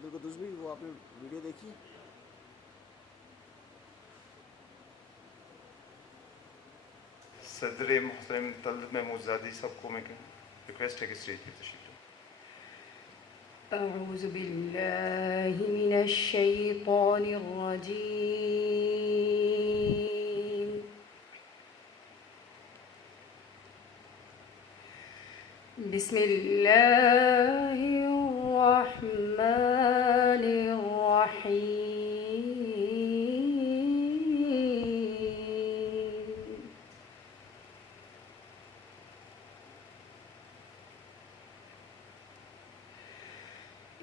عبدالقدوس بھی وہ آپ نے ویڈیو دیکھی؟ صدر محترم طلعت محمود زادی صاحب کو میں ریکویسٹ ہے کہ اسٹیج پہ تشریف لیں. أعوذ بالله من الشيطان الرجيم. بسم الله الرحمن الرحيم.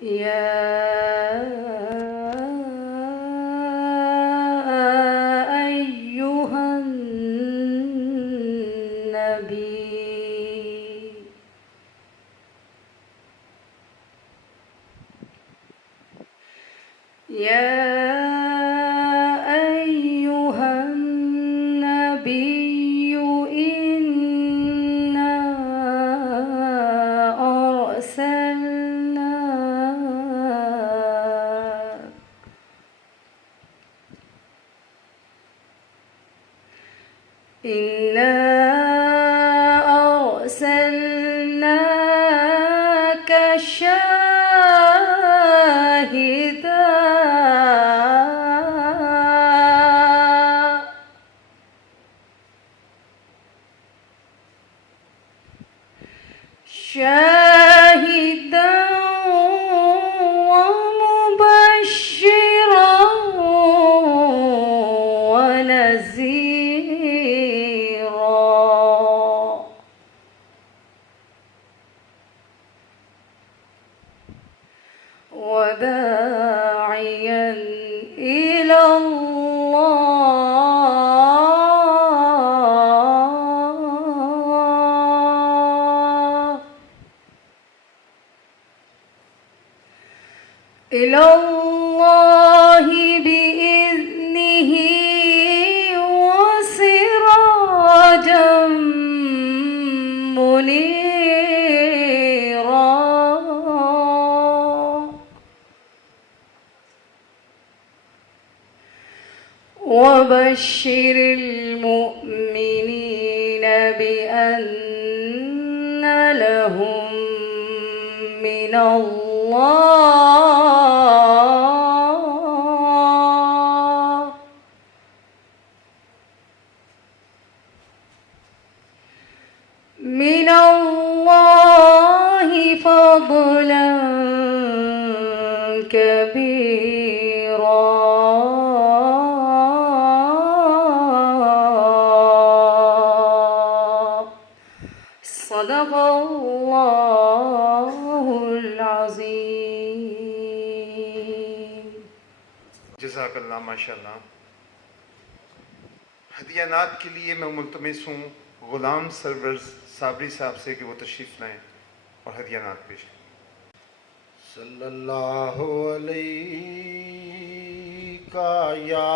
يا أيها النبي يا أيها النبي إنا أرسلناك شاهدا ومبشرا ونذيرا وداعيا إلى الله بإذنه وسراجا منيرا وبشر المؤمنين بأن لهم من الله فضلا كبيرا. صدق الله العظيم. جزاک اللہ. ماشاء اللہ. ہدیہ نعت کے لیے میں ملتمس ہوں غلام سرور صابری صاحب سے کہ وہ تشریف لائیں اور ہدیہ نعت پیش کریں. صلی اللہ علیہ یا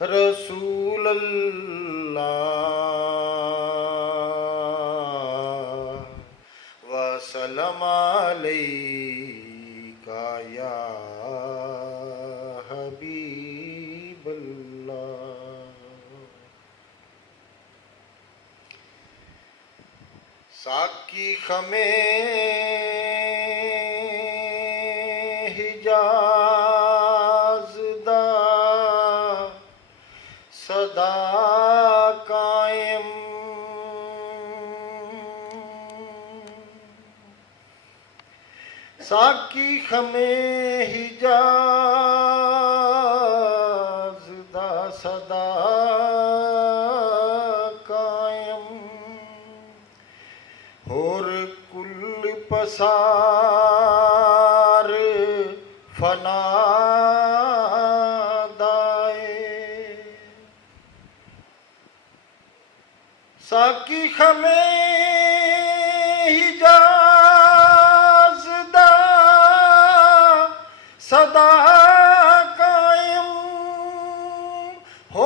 رسول اللہ وسلم علیہ یا حبیب اللہ. ساکی خمیں حجاز دا صدا قائم ساکی خمیں حجاز دا صدا اور کل پسار فنا دائے ساکی خمیں حجاز دا صدا قائم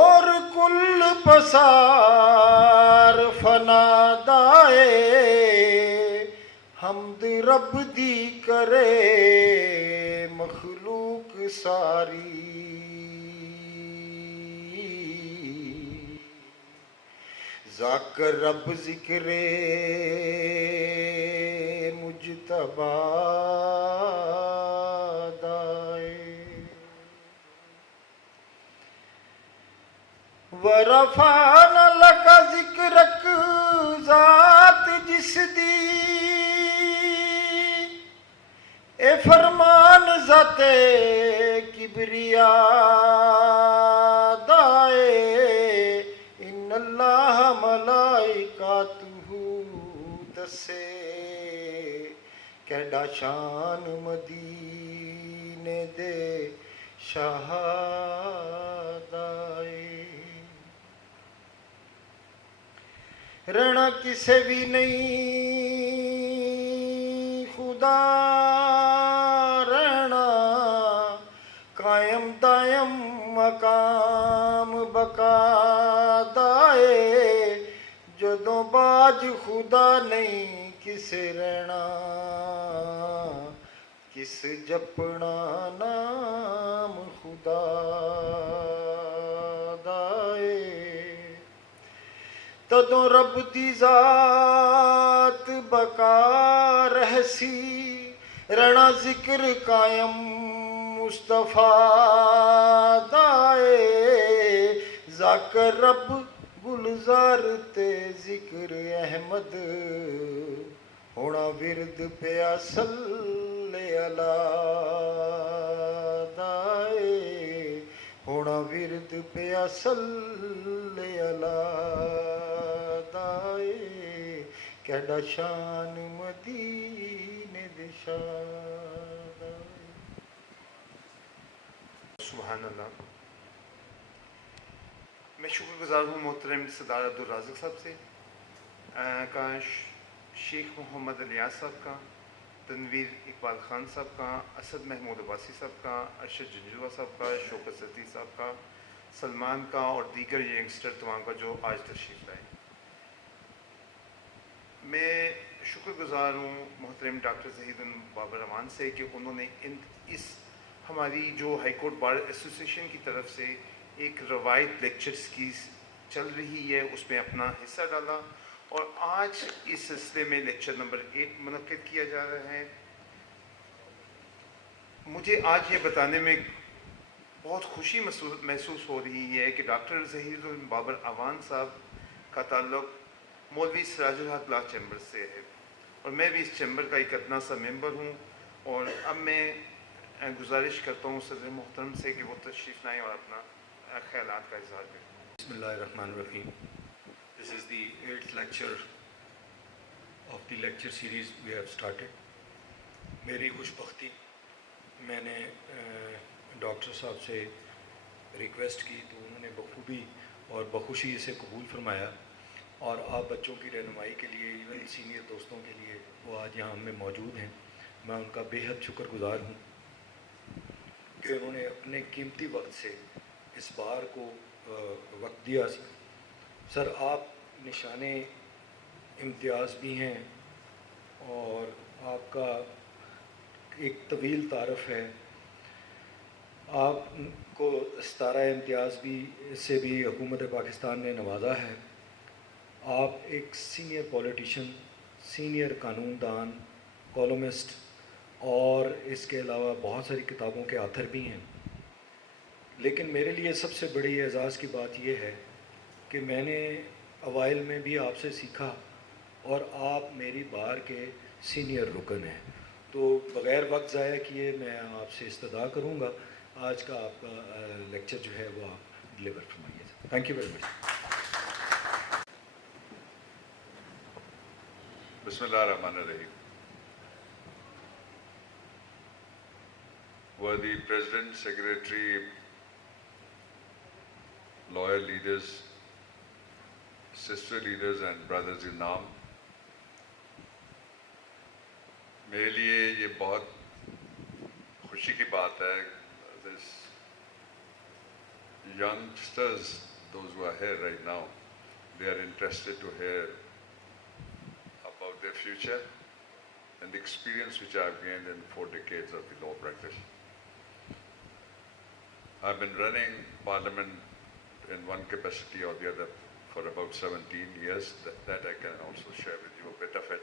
اور کل پسار فنا دائے حمد رب رب دی کرے مخلوق ساری ذاکر رب ذکر مجتبی دائے ورفعنا لک ذکرک ذات جس دی اے فرمان ذات کبریا دائے ان اللہ ملائکاتہ دسے کیڈا شان مدینے دے شہادائے رہنا کسے بھی نہیں خدا رہنا قائم دائم مقام بقا دائے جدوں باج خدا نہیں کسے رہنا کس جپنا نام خدا دائے تدوں رب دی ذات بقا رہسی رہنا ذکر قائم مصطفیٰ دائے ذاکر رب گلزار تے ذکر احمد ہونا ورد پیا صلی اللہ دائے ہونا ورد پیا صلی اللہ دائے کیڈا شان مدینے دے شان سبحان اللہ. میں شکر گزار ہوں محترم سردار عبدالرازق صاحب سے کا شیخ محمد الیاس صاحب کا تنویر اقبال خان صاحب کا اسد محمود عباسی صاحب کا ارشد جنجوہ صاحب کا شوکت صدیق صاحب کا سلمان کا اور دیگر ینگسٹر تمام کا جو آج تشریف لائے. میں شکر گزار ہوں محترم ڈاکٹر زہید بابر امان سے کہ انہوں نے اس ہماری جو ہائی کورٹ بار ایسوسیشن کی طرف سے ایک روایت لیکچرز کی چل رہی ہے اس میں اپنا حصہ ڈالا اور آج اس سلسلے میں لیکچر نمبر 8 منعقد کیا جا رہا ہے. مجھے آج یہ بتانے میں بہت خوشی محسوس ہو رہی ہے کہ ڈاکٹر زہید بابر امان صاحب کا تعلق مولوی سراج الحق لا چیمبر سے ہے اور میں بھی اس چیمبر کا ایک ادنا سا ممبر ہوں. اور اب میں گزارش کرتا ہوں صدر محترم سے کہ وہ تشریف لائیں اور اپنا خیالات کا اظہار کریں. بسم اللہ الرحمن الرحیم. This is the 8th lecture of the lecture series we have started. میری خوش بختی میں نے ڈاکٹر صاحب سے ریکویسٹ کی تو انہوں نے بخوبی اور بخوشی اسے قبول فرمایا اور آپ بچوں کی رہنمائی کے لیے ایون سینئر دوستوں کے لیے وہ آج یہاں ہم میں موجود ہیں. میں ان کا بے حد شکر گزار ہوں کہ انہوں نے اپنے قیمتی وقت سے اس بار کو وقت دیا. سر آپ نشان امتیاز بھی ہیں اور آپ کا ایک طویل تعارف ہے. آپ کو 17 امتیاز بھی سے بھی حکومت پاکستان نے نوازا ہے. آپ ایک سینئر پولیٹیشین، سینئر قانون دان، کالمسٹ اور اس کے علاوہ بہت ساری کتابوں کے آتھر بھی ہیں. لیکن میرے لیے سب سے بڑی اعزاز کی بات یہ ہے کہ میں نے اوائل میں بھی آپ سے سیکھا اور آپ میری بار کے سینئر رکن ہیں. تو بغیر وقت ضائع کیے میں آپ سے استدعا کروں گا آج کا آپ کا لیکچر جو ہے وہ آپ ڈلیور فرمائیے. Thank you very much. بسم اللہ الرحمن الرحیم. Worthy President, Secretary, loyal leaders, sister leaders and brothers in arm. میرے لیے یہ بہت خوشی کی بات ہے. This youngsters, those who are here right now, they are interested to hear about their future and the experience which I've gained in 4 decades of the law practice. I've been running Parliament in one capacity or the other for about 17 years. That I can also share with you a bit of it.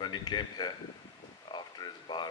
when he came here after his bar,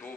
2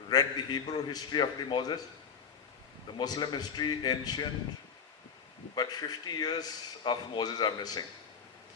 read the Hebrew history of the Moses, the Muslim history ancient, but 50 years of Moses are missing.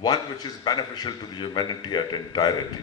one which is beneficial to the humanity at entirety।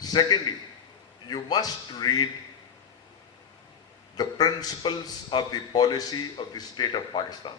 Secondly, you must read the principles of the policy of the state of Pakistan।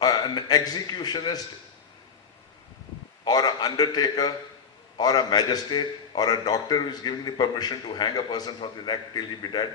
an executionist or an undertaker or a magistrate or a doctor who is giving the permission to hang a person from the neck till he be dead,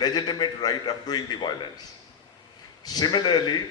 legitimate right of doing the violence। Similarly,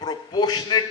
proportionate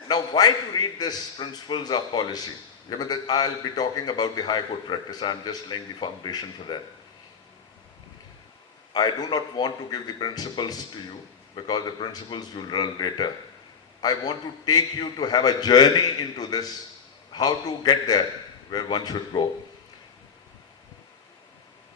Now, why to read this principles of policy? I'll be talking about the High Court practice. I'm just laying the foundation for that. I do not want to give the principles to you because the principles you'll learn later. I want to take you to have a journey into this, how to get there, where one should go.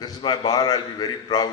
This is my bar. I'll be very proud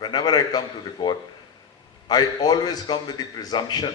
whenever I come to the court, I always come with the presumption.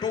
2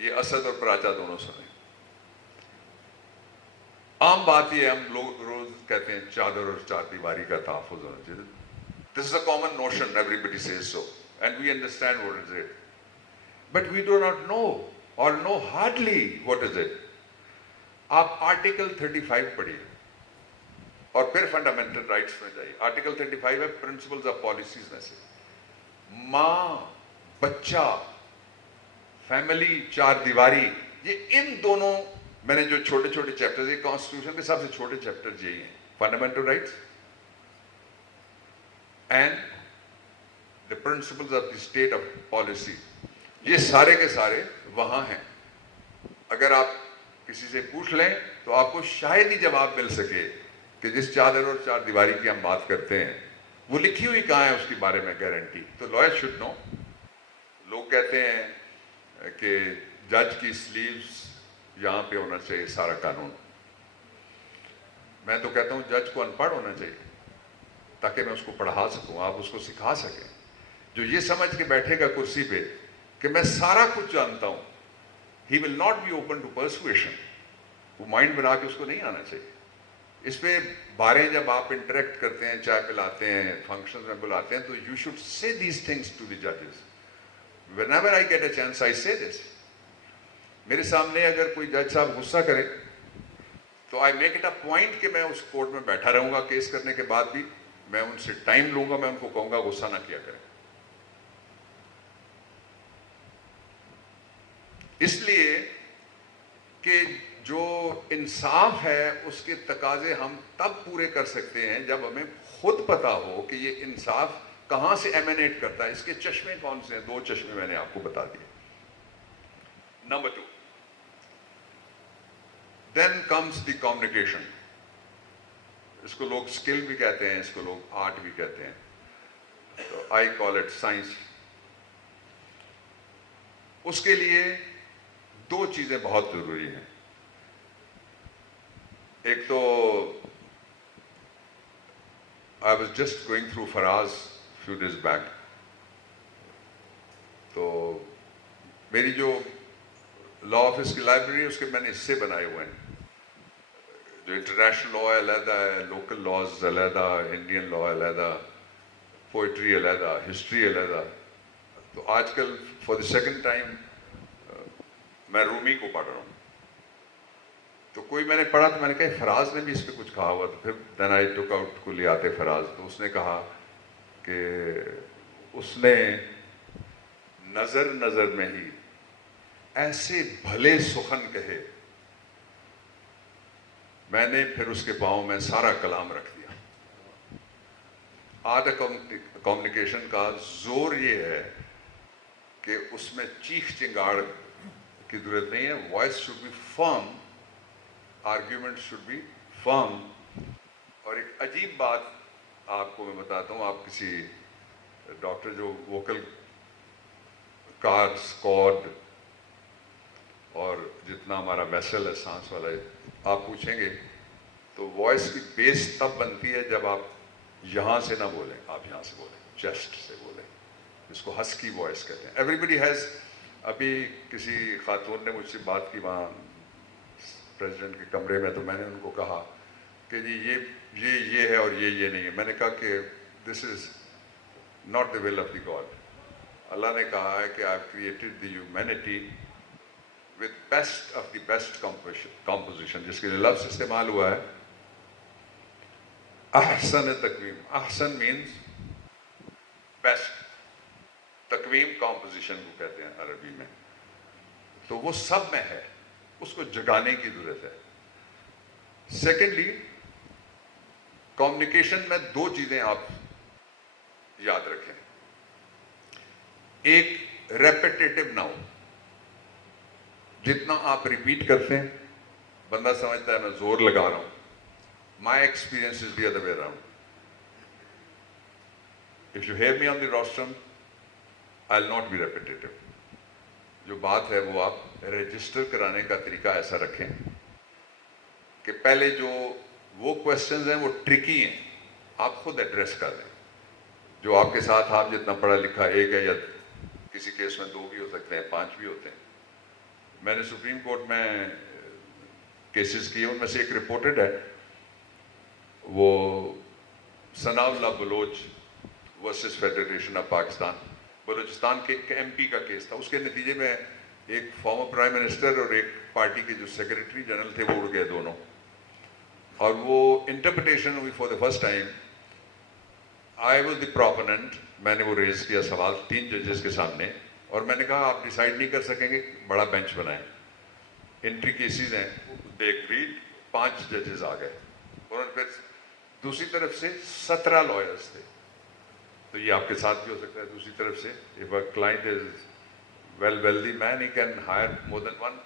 یہ اسد اور پراچا دونوں سنیں. عام بات یہ ہے ہم لوگ روز کہتے ہیں چادر اور چار دیواری کا تحفظ ہونا چاہیے. This is a common notion, everybody says so, and we understand what is it. But we do not know or know hardly what is it. آپ آرٹیکل 35 پڑھیے اور پھر فنڈامنٹل رائٹس میں جائیے. آرٹیکل 35 ہے پرنسپلز آف پالیسیز میں سے. ماں، بچہ، فیملی، چار دیواری، یہ ان دونوں میں نے جو چھوٹے چھوٹے چیپٹرز، یہ کانسٹیٹیوشن کے سب سے چھوٹے چیپٹر یہی ہیں. Fundamental rights and the principles of the state of policy, یہ سارے کے سارے وہاں ہیں. اگر آپ کسی سے پوچھ لیں تو آپ کو شاید ہی جواب مل سکے کہ جس چادر اور چار دیواری کی ہم بات کرتے ہیں وہ لکھی ہوئی کہاں ہے اس کے بارے میں گارنٹی. تو لائر شوڈ نو. لوگ کہتے ہیں کہ جج کی سلیوز یہاں پہ ہونا چاہیے سارا قانون. میں تو کہتا ہوں جج کو ان پڑھ ہونا چاہیے تاکہ میں اس کو پڑھا سکوں، آپ اس کو سکھا سکیں. جو یہ سمجھ کے بیٹھے گا کرسی پہ کہ میں سارا کچھ جانتا ہوں، he will not be open to persuasion. وہ مائنڈ بنا کے اس کو نہیں آنا چاہیے. اس پہ باریں جب آپ انٹریکٹ کرتے ہیں، چائے پلاتے ہیں، فنکشن میں بلاتے ہیں، تو you should say these things to the ججز. Whenever I get a chance I say this. میرے سامنے اگر کوئی جج صاحب غصہ کرے تو I make it a point کہ میں اس کورٹ میں بیٹھا رہوں گا. کیس کرنے کے بعد بھی میں ان سے ٹائم لوں گا، میں ان کو کہوں گا غصہ نہ کیا کریں. اس لیے کہ جو انصاف ہے اس کے تقاضے ہم تب پورے کر سکتے ہیں جب ہمیں خود پتا ہو کہ یہ انصاف کہاں سے ایمینیٹ کرتا ہے. اس کے چشمے کون سے ہیں؟ 2 چشمے میں نے آپ کو بتا دیے. Number 2، then comes the communication. اس کو لوگ اسکل بھی کہتے ہیں، اس کو لوگ آرٹ بھی کہتے ہیں. تو آئی کال اٹ سائنس. اس کے لیے 2 چیزیں بہت ضروری ہیں. ایک تو I was just going through Faraz few days back. تو میری جو لا آفس کی لائبریری ہے اس کے میں نے حصے بنائے ہوئے ہیں. جو انٹرنیشنل لا علیحدہ ہے، لوکل لاز علیحدہ، انڈین لا علیحدہ، پوئٹری علیحدہ، ہسٹری علیحدہ. تو آج کل فار دی سیکنڈ ٹائم میں رومی کو پڑھ رہا ہوں. تو کوئی میں نے پڑھا تو میں نے کہا فراز نے بھی اس پہ کچھ کہا ہوا. تو پھر دین آئی ٹک آؤٹ کلیات فراز. تو اس نے کہا کہ اس نے نظر نظر میں ہی ایسے بھلے سخن کہے، میں نے پھر اس کے پاؤں میں سارا کلام رکھ دیا. آرٹ کمیونیکیشن کا زور یہ ہے کہ اس میں چیخ چنگاڑ کی ضرورت نہیں ہے. Voice should be firm, argument should be firm. اور ایک عجیب بات آپ کو میں بتاتا ہوں. آپ کسی ڈاکٹر جو ووکل کارڈز، کارڈ اور جتنا ہمارا ویسل ہے سانس والا آپ پوچھیں گے تو وائس کی بیس تب بنتی ہے جب آپ یہاں سے نہ بولیں، آپ یہاں سے بولیں، چیسٹ سے بولیں. اس کو ہسکی وائس کہتے ہیں. Everybody has. ابھی کسی خاتون نے مجھ سے بات کی وہاں پریزیڈنٹ کے کمرے میں، تو میں نے ان کو کہا کہ جی یہ ہے اور یہ نہیں ہے. میں نے کہا کہ this is not the will of the God. Allah نے کہا ہے کہ I have created the humanity with best of the best composition, جس کے لیے لفظ استعمال ہوا ہے احسن تقویم. احسن مینز بیسٹ. تقویم کمپوزیشن کو کہتے ہیں عربی میں. تو وہ سب میں ہے، اس کو جگانے کی ضرورت ہے. سیکنڈلی، کمیونیکیشن میں 2 چیزیں آپ یاد رکھیں. ایک ریپیٹیٹو نہ ہو. جتنا آپ ریپیٹ کرتے ہیں بندہ سمجھتا ہے میں زور لگا رہا ہوں. My experience is the other way around. If you hear me on the rostrum I will not be repetitive. جو بات ہے وہ آپ رجسٹر کرانے کا طریقہ ایسا رکھیں کہ پہلے جو وہ کوشچنز ہیں وہ ٹرکی ہیں، آپ خود ایڈریس کر دیں. جو آپ کے ساتھ آپ جتنا پڑھا لکھا ایک ہے یا کسی کیس میں 2 بھی ہو سکتے ہیں، 5 بھی ہوتے ہیں. میں نے سپریم کورٹ میں کیسز کیے، ان میں سے ایک رپورٹڈ ہے، وہ Sanaullah Baloch versus federation of Pakistan, Balochistan کے ایک ایم پی کا کیس تھا. اس کے نتیجے میں ایک فارمر پرائم منسٹر اور ایک پارٹی کے جو سیکرٹری جنرل تھے وہ اڑ گئے دونوں، اور وہ انٹرپریٹیشن ہوئی for the first time. I was the proponent, میں نے وہ ریز کیا سوال 3 ججز کے سامنے، اور میں نے کہا آپ ڈیسائیڈ نہیں کر سکیں گے، بڑا بینچ بنائیں، انٹری کیسز ہیں. دے ایگریڈ، 5 ججز آ گئے، اور پھر دوسری طرف سے 17 لائرز تھے. تو یہ آپ کے ساتھ بھی ہو سکتا ہے دوسری طرف سے. if a client is wealthy man, he can hire more than one.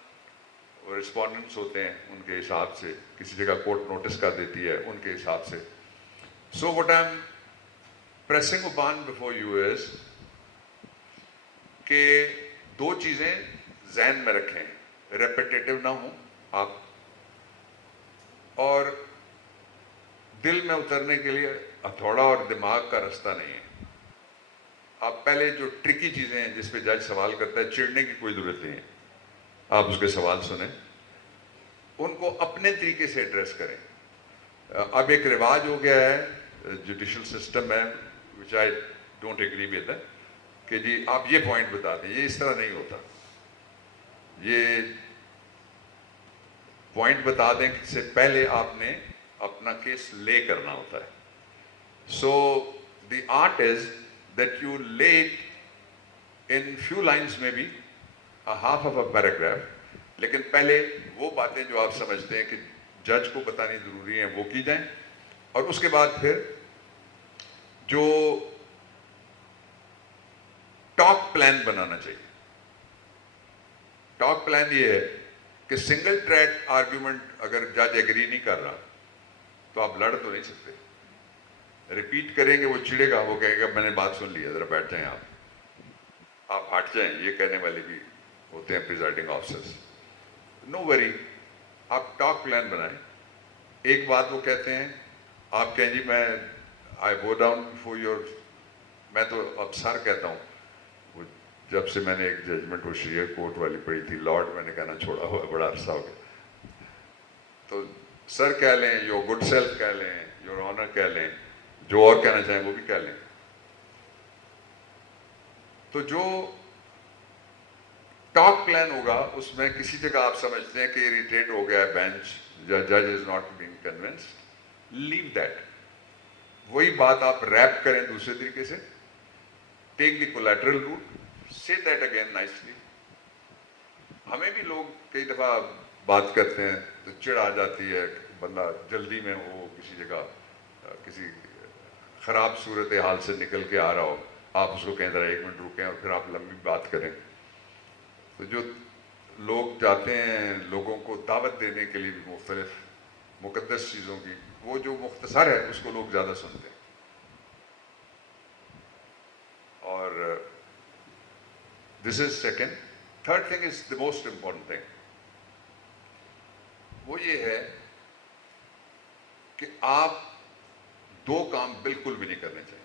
اور رسپونڈنٹس ہوتے ہیں ان کے حساب سے، کسی جگہ کورٹ نوٹس کر دیتی ہے ان کے حساب سے. So what I'm pressing upon before you is کہ 2 چیزیں ذہن میں رکھیں، ریپیٹیٹو نہ ہوں آپ، اور دل میں اترنے کے لیے ہتھوڑا اور دماغ کا رستہ نہیں ہے. آپ پہلے جو ٹرکی چیزیں ہیں جس پہ جج سوال کرتا ہے، چڑنے کی کوئی ضرورت نہیں ہے، آپ اس کے سوال سنیں، ان کو اپنے طریقے سے ایڈریس کریں. اب ایک رواج ہو گیا ہے جوڈیشل سسٹم میں which I don't agree with it، کہ جی آپ یہ پوائنٹ بتا دیں. یہ اس طرح نہیں ہوتا. یہ پوائنٹ بتا دیں سے پہلے آپ نے اپنا کیس لے کرنا ہوتا ہے. So the art is that you lay it in few lines, maybe a half of a paragraph، لیکن پہلے وہ باتیں جو آپ سمجھتے ہیں کہ جج کو بتانی ضروری ہیں وہ کی جائیں، اور اس کے بعد پھر جو ٹاک پلان بنانا چاہیے. ٹاک پلان یہ ہے کہ سنگل ٹریک آرگیومنٹ اگر جج ایگری نہیں کر رہا تو آپ لڑ تو نہیں سکتے. ریپیٹ کریں گے وہ چڑے گا، وہ کہے گا میں نے بات سن لی ہے، ذرا بیٹھ جائیں آپ ہٹ جائیں. یہ کہنے والے بھی ہوتے ہیں پریزائڈنگ آفیسرز. نو وری، آپ ٹاک پلان بنائیں. ایک بات وہ کہتے ہیں، آپ کہیں جی میں آئی گو ڈاؤن فور یور، میں تو اب سر کہتا ہوں. جب سے میں نے ایک ججمنٹ وہ شریعہ کورٹ والی پڑھی تھی، لارڈ میں نے کہنا چھوڑا ہوا بڑا عرصہ ہو گیا. تو سر کہہ لیں، یور گڈ سیلف کہہ لیں، یور آنر کہہ لیں، جو اور کہنا چاہیں وہ بھی کہہ لیں. تو جو ٹاک پلان ہوگا اس میں کسی جگہ آپ سمجھتے ہیں کہ اریٹیٹ ہو گیا ہے بینچ، جج is not being convinced, leave that. وہی بات آپ ریپ کریں دوسرے طریقے سے. Take the collateral route, say that again nicely. ہمیں بھی لوگ کئی دفعہ بات کرتے ہیں تو چڑ آ جاتی ہے، بندہ جلدی میں ہو، کسی جگہ کسی خراب صورت حال سے نکل کے آ رہا ہو، آپ اس کو کہیں ذرا 1 منٹ رکیں اور پھر آپ لمبی بات کریں. تو جو لوگ جاتے ہیں لوگوں کو دعوت دینے کے لیے بھی مختلف مقدس چیزوں کی، وہ جو مختصر ہے اس کو لوگ زیادہ سنتے ہیں. اور this is second. Third thing is the most important thing. وہ یہ ہے کہ آپ 2 کام بالکل بھی نہیں کرنے چاہیے.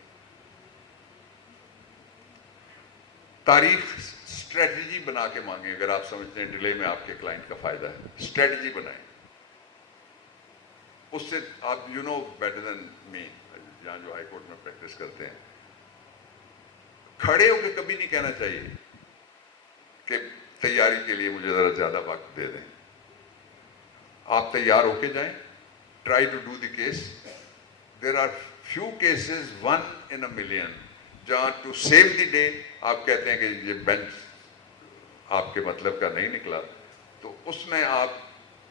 تاریخ اسٹریٹجی بنا کے مانگیں. اگر آپ سمجھتے ہیں ڈیلے میں آپ کے کلائنٹ کا فائدہ ہے، اسٹریٹجی بنائیں. اس سے آپ یو نو بیٹر دین می، یہاں جو ہائی کورٹ میں پریکٹس کرتے ہیں، کھڑے ہو کے کبھی نہیں کہنا چاہیے کہ تیاری کے لیے مجھے ذرا زیادہ وقت دے دیں. آپ تیار ہو کے جائیں. Try to do the case. There are few cases 1 in a million جہاں ٹو سیو دی ڈے آپ کہتے ہیں کہ یہ بینچ آپ کے مطلب کا نہیں نکلا، تو اس میں آپ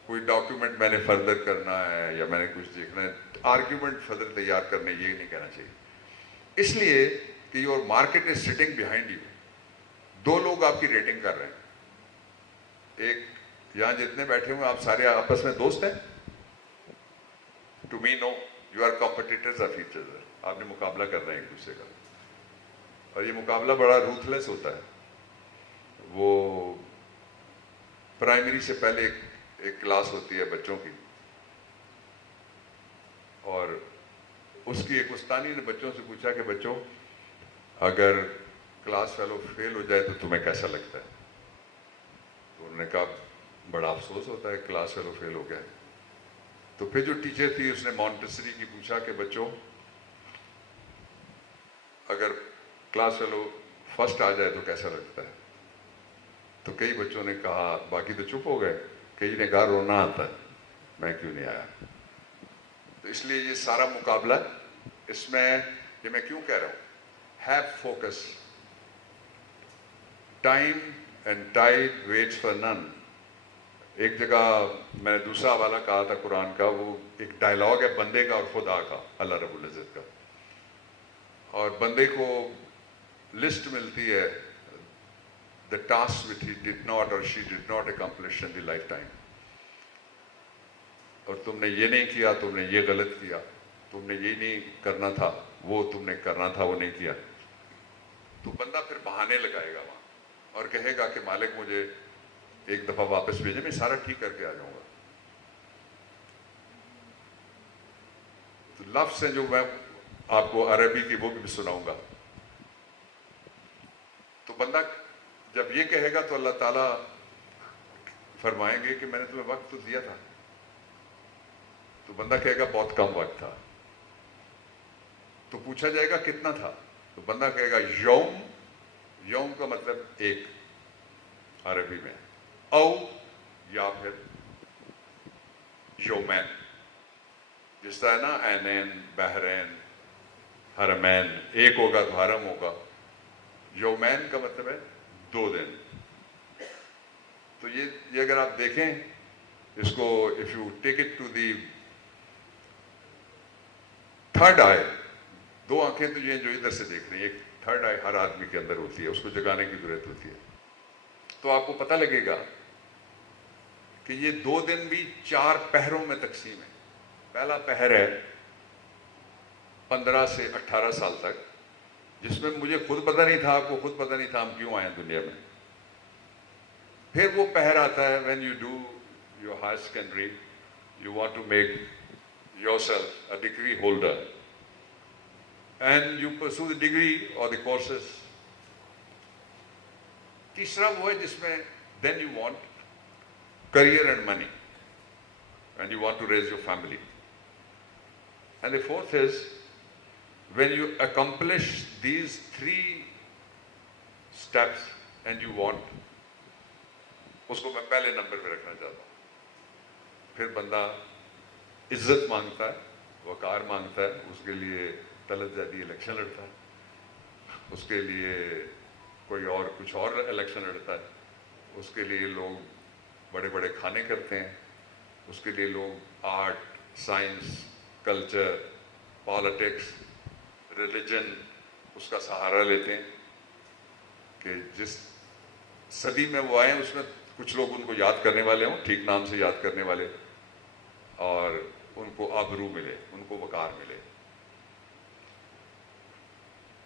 کوئی ڈاکیومنٹ میں نے فردر کرنا ہے یا میں نے کچھ دیکھنا ہے، آرگیومنٹ فردر تیار کرنے، یہ نہیں کہنا چاہیے. اس لیے کہ your market is sitting behind you. 2 لوگ آپ کی ریٹنگ کر رہے ہیں. ایک یہاں جتنے بیٹھے ہوئے آپ سارے آپس میں دوست ہیں. To me no you are competitors of each other. آپ نے مقابلہ کر رہے ہیں ایک دوسرے کا، اور یہ مقابلہ بڑا روتھلیس ہوتا ہے. وہ پرائمری سے پہلے ایک کلاس ہوتی ہے بچوں کی، اور اس کی ایک استانی نے بچوں سے پوچھا کہ بچوں اگر کلاس فیلو فیل ہو جائے تو تمہیں کیسا لگتا ہے؟ تو انہوں نے کہا بڑا افسوس ہوتا ہے کلاس فیلو فیل ہو گیا. تو پھر جو ٹیچر تھی اس نے مونٹیسری کی پوچھا کہ بچوں اگر کلاس فیلو فرسٹ آ جائے تو کیسا لگتا ہے؟ تو کئی بچوں نے کہا, باقی تو چپ ہو گئے, کئی نے کہا رونا آتا ہے, میں کیوں نہیں آیا. تو اس لیے یہ سارا مقابلہ اس میں, یہ میں کیوں کہہ رہا ہوں, have focus, time and tied waits for نن. ایک جگہ میں نے دوسرا حوالہ کہا تھا قرآن کا, وہ ایک ڈائلاگ ہے بندے کا اور خدا کا, اللہ رب العزت کا, اور بندے کو لسٹ ملتی ہے the task which he did not or she did not accomplish in the lifetime. اور تم نے یہ نہیں کیا, تم نے یہ غلط کیا, تم نے یہ نہیں کرنا تھا, وہ تم نے کرنا تھا وہ نہیں کیا. تو بندہ پھر بہانے لگائے گا وہاں اور کہے گا کہ مالک مجھے ایک دفعہ واپس بھیجے, میں سارا ٹھیک کر کے آ جاؤں گا. تو لفظ ہیں جو میں آپ کو عربی کی وہ بھی سناؤں گا. تو بندہ جب یہ کہے گا تو اللہ تعالیٰ فرمائیں گے کہ میں نے تمہیں وقت تو دیا تھا. تو بندہ کہے گا بہت کم وقت تھا. تو پوچھا جائے گا کتنا تھا, تو بندہ کہے گا یوم. یوم کا مطلب ایک عربی میں, او یا پھر یومین, جس طرح نا عینین, بحرین, حرمین, ایک ہوگا تو حرم ہوگا. یومین کا مطلب ہے 2 دن. تو یہ اگر آپ دیکھیں اس کو, if you take it to the third eye, 2 آنکھیں تو یہ جو ادھر سے دیکھ رہے ہیں, ایک تھرڈ آئی ہر آدمی کے اندر ہوتی ہے, اس کو جگانے کی ضرورت ہوتی ہے. تو آپ کو پتہ لگے گا کہ یہ 2 دن بھی 4 پہروں میں تقسیم ہے. پہلا پہر ہے 15 سے 18 سال تک, جس میں مجھے خود پتہ نہیں تھا, آپ کو خود پتہ نہیں تھا ہم کیوں آئے ہیں دنیا میں. پھر وہ پہر آتا ہے when you do your higher secondary, you want to make yourself a degree holder and you pursue the degree or the courses. تیسرا وہ ہے جس میں then you want career and money and you want to raise your family. And the fourth is when you accomplish these 3 steps and you want, اس کو میں پہلے number پہ رکھنا چاہتا ہوں. پھر بندہ عزت مانگتا ہے, وقار مانگتا ہے, اس کے لیے طلب زیادی الیکشن لڑتا ہے, اس کے لیے کوئی اور کچھ اور الیکشن لڑتا ہے, اس کے لیے لوگ بڑے بڑے کھانے کرتے ہیں, اس کے لیے لوگ art, science, culture, politics, religion, اس کا سہارا لیتے ہیں کہ جس صدی میں وہ آئے ہیں اس میں کچھ لوگ ان کو یاد کرنے والے ہوں, ٹھیک نام سے یاد کرنے والے, اور ان کو آبرو ملے, ان کو وقار ملے.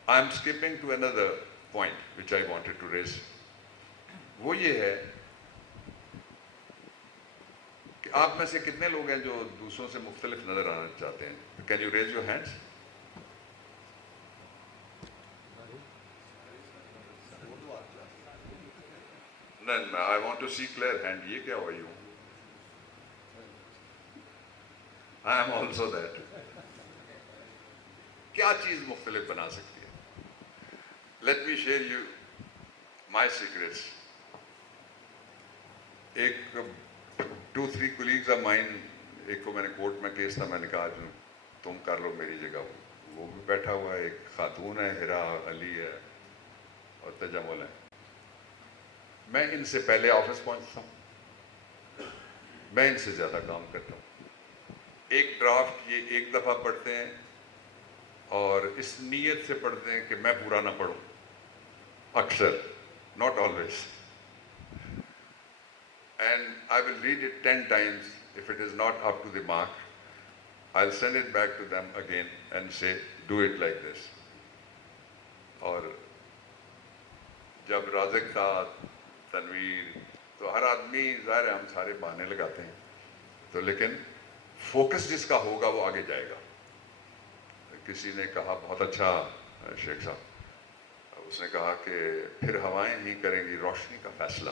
I am skipping to another point which I wanted to raise. وہ یہ ہے کہ آپ میں سے کتنے لوگ ہیں جو دوسروں سے مختلف نظر آنا چاہتے ہیں؟ Can you raise your hands? No, I want to see clear hand. یہ کیا ہوا یوں؟ I am also that. کیا چیز مختلف بنا سکتی ہے؟ Let me share you my secrets. ایک 2-3 colleagues of mine, ایک کو میں نے کورٹ میں کیس تھا, میں نے کہا جو تم کر لو میری جگہ, وہ بھی بیٹھا ہوا ہے, ایک خاتون ہے, ہرا علی ہے, اور تجمل ہے. میں ان سے پہلے آفس پہنچتا ہوں, میں ان سے زیادہ کام کرتا ہوں. ایک ڈرافٹ یہ ایک دفعہ پڑھتے ہیں اور اس نیت سے پڑھتے ہیں کہ میں پورا نہ پڑھوں, اکثر, not always. And I will read it 10 times. If it is not up to the mark, I'll send it back to them again and say, do it like this. اور جب رازق تھا, تنویر, تو ہر آدمی ظاہر ہے ہم سارے بہانے لگاتے ہیں, تو لیکن فوکس جس کا ہوگا وہ آگے جائے گا. کسی نے کہا بہت اچھا شیخ صاحب, اس نے کہا کہ پھر ہوائیں ہی کریں گی روشنی کا فیصلہ.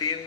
3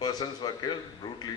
persons were killed brutally।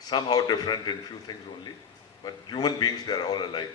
somehow different in few things only, but human beings they are all alike,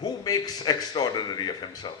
who makes extraordinary of himself?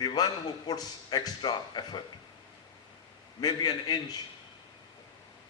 The one who puts extra effort, maybe an inch,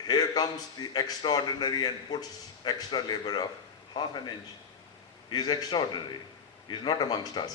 Here comes the extraordinary and puts extra labor of half an inch. He is extraordinary. He is not amongst us.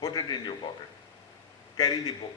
Put it in your pocket. Carry the book.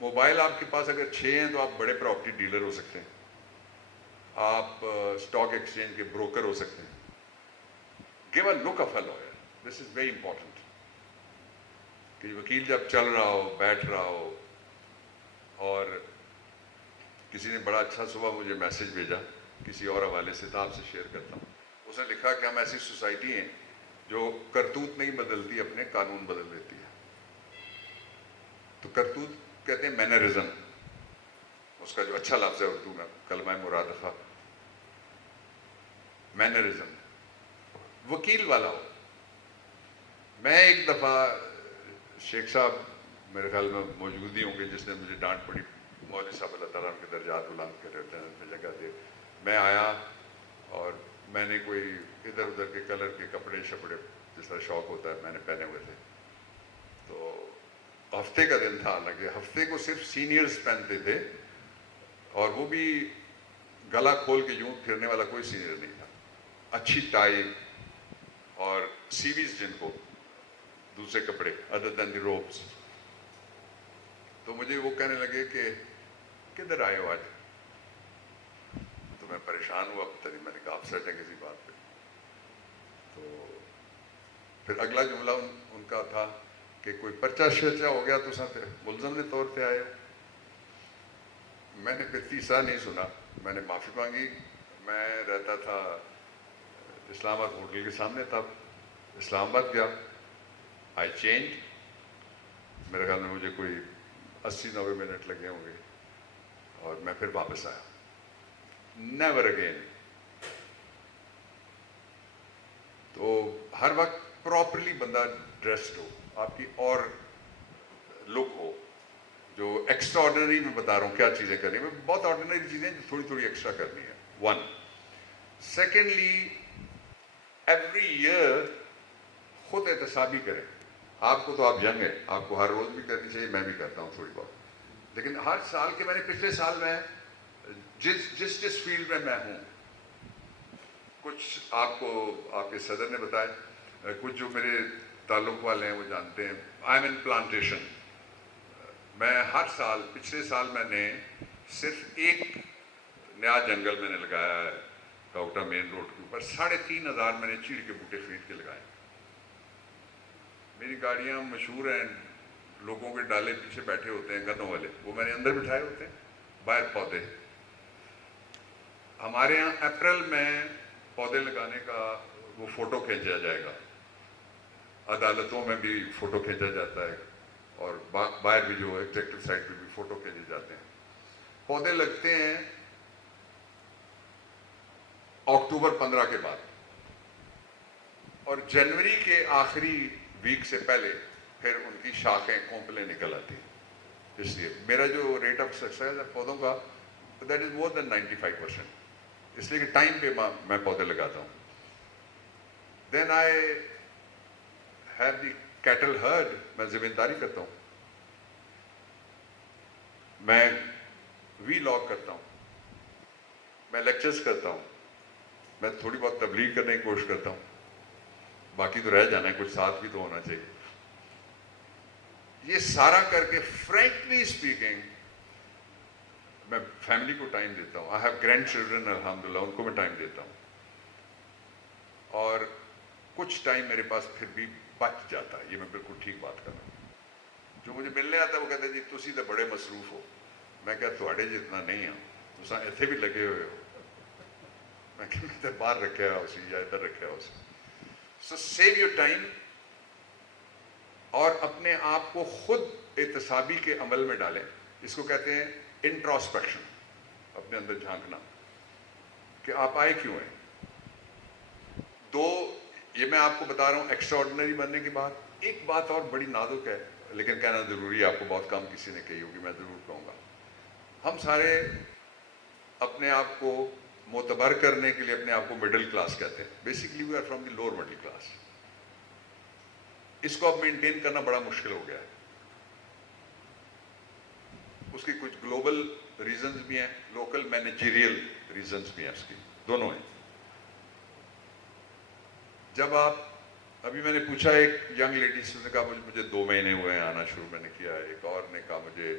Mobile آپ کے پاس اگر 6 ہیں تو آپ بڑے property dealer ہو سکتے ہیں, آپ اسٹاک ایکسچینج کے بروکر ہو سکتے ہیں. Give a look of a lawyer, this is very important. کہ وکیل جب چل رہا ہو, بیٹھ رہا ہو, اور کسی نے بڑا اچھا صبح مجھے میسج بھیجا کسی اور حوالے سے, تو آپ سے شیئر کرتا ہوں. اس نے لکھا کہ ہم ایسی سوسائٹی ہیں جو کرتوت نہیں بدلتی, اپنے قانون بدل دیتی ہے. تو کرتوت کہتے ہیں مینرزم, اس کا جو اچھا لفظ ہے اردو میں کلمہ مرادفہ, مینرزم. وکیل والا ہو. میں ایک دفعہ, شیخ صاحب میرے خیال میں موجود ہی ہوں گے جس نے مجھے ڈانٹ پڑی, مولوی صاحب اللہ تعالیٰ ان کے درجات بلند کرے جنت میں جگہ دے. میں آیا اور میں نے کوئی ادھر ادھر کے کلر کے کپڑے شپڑے جس طرح شوق ہوتا ہے میں نے پہنے ہوئے تھے. تو ہفتے کا دن تھا, حالانکہ ہفتے کو صرف سینئرز پہنتے تھے, اور وہ بھی گلا کھول کے یوں پھرنے والا کوئی سینئر نہیں تھا. اچھی ٹائی اور سیویز جن کو, دوسرے کپڑے ادر دین دی روبس. تو مجھے وہ کہنے لگے کہ کدھر آئے ہو آج؟ تو میں پریشان ہوا, پتہ نہیں, میں نے کہا آپ سیٹ ہیں کسی بات پہ. تو پھر اگلا جملہ ان کا تھا کہ کوئی پرچہ شرچہ ہو گیا تو ساتھ ملزم کے طور پہ آئے. میں نے پھر تیسرا نہیں سنا, میں نے معافی مانگی. میں رہتا تھا اسلام آباد ہوٹل کے سامنے, تب اسلام آباد گیا, آئی چینج. میرے خیال میں مجھے کوئی 80-90 منٹ لگے ہوں گے, اور میں پھر واپس آیا. Never again. تو ہر وقت پراپرلی بندہ ڈریسڈ ہو, آپ کی اور لک ہو. جو ایکسٹرا آرڈنری میں بتا رہا ہوں کیا چیزیں کرنی ہیں, بہت آرڈنری چیزیں جو تھوڑی تھوڑی ایکسٹرا کرنی ہے. 1. سیکنڈلی, ایوری ایئر خود احتسابی کریں. آپ کو تو آپ ینگ ہیں, آپ کو ہر روز بھی کرنی چاہیے, میں بھی کرتا ہوں تھوڑی بہت, لیکن ہر سال کے, میں نے پچھلے سال میں جس فیلڈ میں ہوں, کچھ آپ کو آپ کے صدر نے بتایا, کچھ جو میرے تعلق والے ہیں وہ جانتے ہیں. I am in plantation. میں ہر سال, پچھلے سال میں نے صرف ایک نیا جنگل میں نے لگایا ہے کاؤٹا مین روڈ کے اوپر. 3,500 میں نے چیڑ کے بوٹے خرید کے لگائے. میری گاڑیاں مشہور ہیں, لوگوں کے ڈالے پیچھے بیٹھے ہوتے ہیں گنوں والے, وہ میں نے اندر بٹھائے ہوتے ہیں, باہر پودے. ہمارے یہاں اپریل میں پودے لگانے کا وہ فوٹو کھینچا جائے گا, عدالتوں میں بھی فوٹو کھینچا جاتا ہے, اور باہر بھی جو ایگزیکٹو سائٹ پہ بھی فوٹو کھینچے جاتے ہیں. پودے لگتے ہیں اکتوبر 15 کے بعد, اور جنوری کے آخری ویک سے پہلے پھر ان کی شاخیں کونپلیں نکل آتی ہیں. اس لیے میرا جو ریٹ آف سکسیس ہے پودوں کا, دیٹ از مور دین 95%, اس لیے کہ ٹائم پہ میں پودے لگاتا ہوں. Then I have the cattle herd. میں زمینداری کرتا ہوں, میں وی لاگ کرتا ہوں, میں لیکچرز کرتا ہوں, میں تھوڑی بہت تبلیغ کرنے کی کوشش کرتا ہوں. باقی تو رہ جانا ہے, کچھ ساتھ بھی تو ہونا چاہیے. یہ سارا کر کے فرینکلی اسپیکنگ میں فیملی کو ٹائم دیتا ہوں. آئی ہیو گرینڈ چلڈرن الحمدللہ, ان کو میں ٹائم دیتا ہوں. اور کچھ ٹائم میرے پاس پھر بھی بچ جاتا ہے, یہ میں بالکل ٹھیک بات کر رہا ہوں. جو مجھے ملنے آتا ہے وہ کہتے ہیں جی تسی تو بڑے مصروف ہو. میں کہا تھوڑے جتنا نہیں ہوں, تساں ایتھے بھی لگے ہوئے ہو. میں کہ باہر رکھا ہو سی یا ادھر رکھا ہو سی. سو سیو یور ٹائم, اور اپنے آپ کو خود احتسابی کے عمل میں ڈالیں. اس کو کہتے ہیں انٹراسپیکشن, اپنے اندر جھانکنا کہ آپ آئے کیوں ہیں. 2, یہ میں آپ کو بتا رہا ہوں ایکسٹرا آرڈنری بننے کی بات. ایک بات اور بڑی نازک ہے لیکن کہنا ضروری ہے, آپ کو بہت کم کسی نے کہی ہوگی, میں ضرور کہوں گا. ہم سارے اپنے آپ کو معتبر کرنے کے لیے اپنے آپ کو مڈل کلاس کہتے ہیں. Basically we are from the lower middle class. اس کو اب مینٹین کرنا بڑا مشکل ہو گیا ہے. اس کی کچھ گلوبل ریزنز بھی ہیں, لوکل مینیجریل ریزنز بھی ہیں, اس کی دونوں ہیں. جب آپ, ابھی میں نے پوچھا ایک ینگ لیڈی سے, نے کہا مجھے 2 مہینے ہوئے ہیں آنا شروع میں نے کیا. ایک اور نے کہا مجھے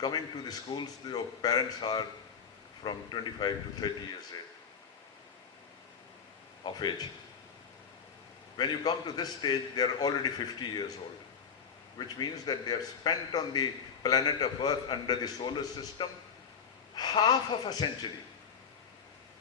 coming to the schools, your parents are from 25 to 30 years of age. When you come to this stage, they are already 50 years old, which means that they are spent on the planet of Earth under the solar system half of a century.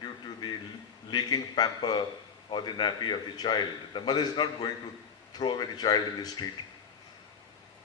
due to the leaking pamper or the nappy of the child. The mother is not going to throw away the child in the street.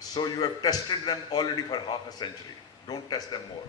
So you have tested them already for half a century. Don't test them more.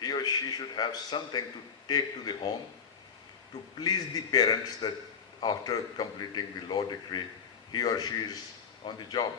He or she should have something to take to the home to please the parents that after completing the law degree he or she is on the job.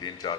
3-4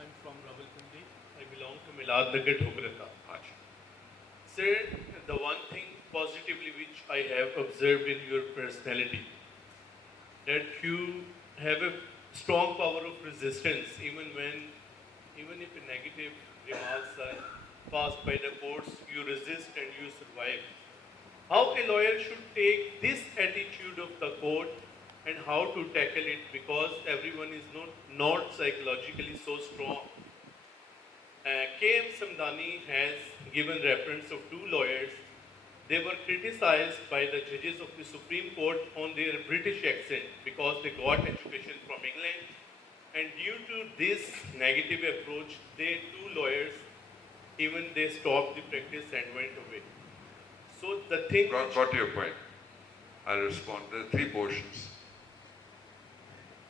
I'm from Rawalpindi. I belong to Miladnagar Dhograta. Sir, the one thing positively which I have observed in your personality, that you have a strong power of resistance even if a negative remarks are passed by the courts, you resist and you survive. How a lawyer should take this attitude of the court and how to tackle it, because everyone is not psychologically so strong. K.M. Samdani has given reference of 2 lawyers. They were criticized by the judges of the Supreme Court on their British accent because they got education from England, and due to this negative approach, they 2 lawyers, even they stopped the practice and went away. So the thing Got your point. I'll respond. There are 3 portions.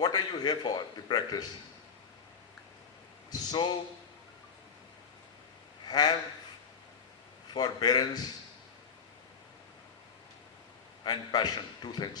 What are you here for? The practice. So have forbearance and passion, 2 things.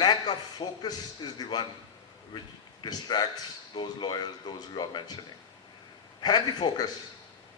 lack of focus is the one which distracts those lawyers, those who are mentioning. Have the focus.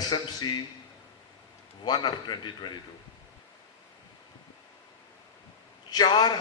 SMC 1 of 2022। 4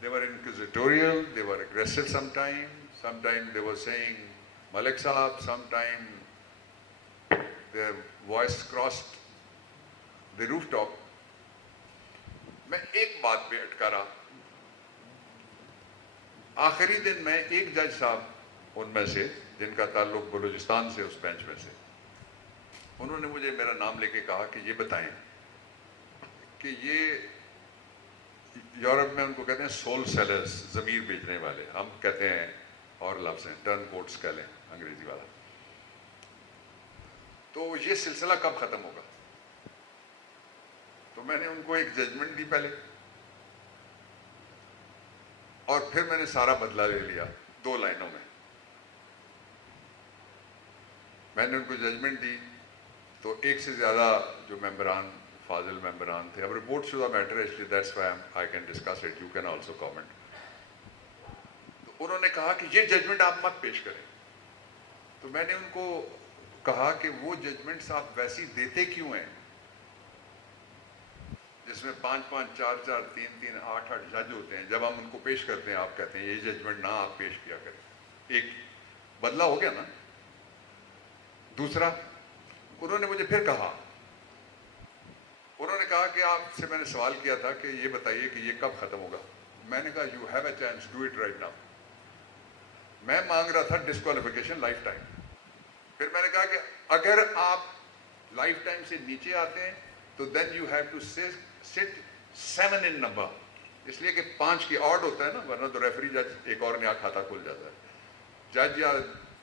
They were inquisitorial, they were aggressive sometimes they were saying Malik Saab, sometimes their voice crossed the rooftop. میں ایک بات پہ اٹکا رہا. آخری دن میں ایک جج صاحب ان میں سے جن کا تعلق بلوچستان سے اس بینچ میں سے, انہوں نے مجھے میرا نام لے کے کہا کہ یہ بتائیں کہ یہ یورپ میں ان کو کہتے ہیں سول سیلرز, ضمیر بیچنے والے, ہم کہتے ہیں اور لفظ ہیں ٹرن کوٹس کہہ لیں انگریزی والا, تو یہ سلسلہ کب ختم ہوگا؟ تو میں نے ان کو ایک ججمنٹ دی پہلے, اور پھر میں نے سارا بدلہ لے لیا 2 لائنوں میں. میں نے ان کو ججمنٹ دی تو ایک سے زیادہ جو ممبران, فاضل ممبران تھے, اب رپورٹ شدہ میٹر ہے اس لیے that's why I can discuss it, you can also comment. تو انہوں نے کہا کہ یہ ججمنٹ آپ مت پیش کریں. تو میں نے ان کو کہا کہ وہ ججمنٹس آپ ویسی دیتے کیوں ہیں جس میں 5-5, 4-4, 3-3, 8-8 جج ہوتے ہیں, جب ہم ان کو پیش کرتے ہیں آپ کہتے ہیں یہ ججمنٹ نہ آپ پیش کیا کریں. ایک بدلہ ہو گیا نا. دوسرا, انہوں نے مجھے پھر کہا, انہوں نے کہا کہ آپ سے میں نے سوال کیا تھا کہ یہ بتائیے کہ یہ کب ختم ہوگا. میں نے کہا you have a chance, do it right now. میں مانگ رہا تھا ڈسکوالیفیکیشن لائف ٹائم. پھر میں نے کہا کہ اگر آپ لائف ٹائم سے نیچے آتے ہیں تو then you have to sit 7 in number, اس لیے کہ 5 کی آڈ ہوتا ہے نا, ورنہ تو ریفری جج ایک اور نیا کھاتا کھل جاتا ہے. جج یا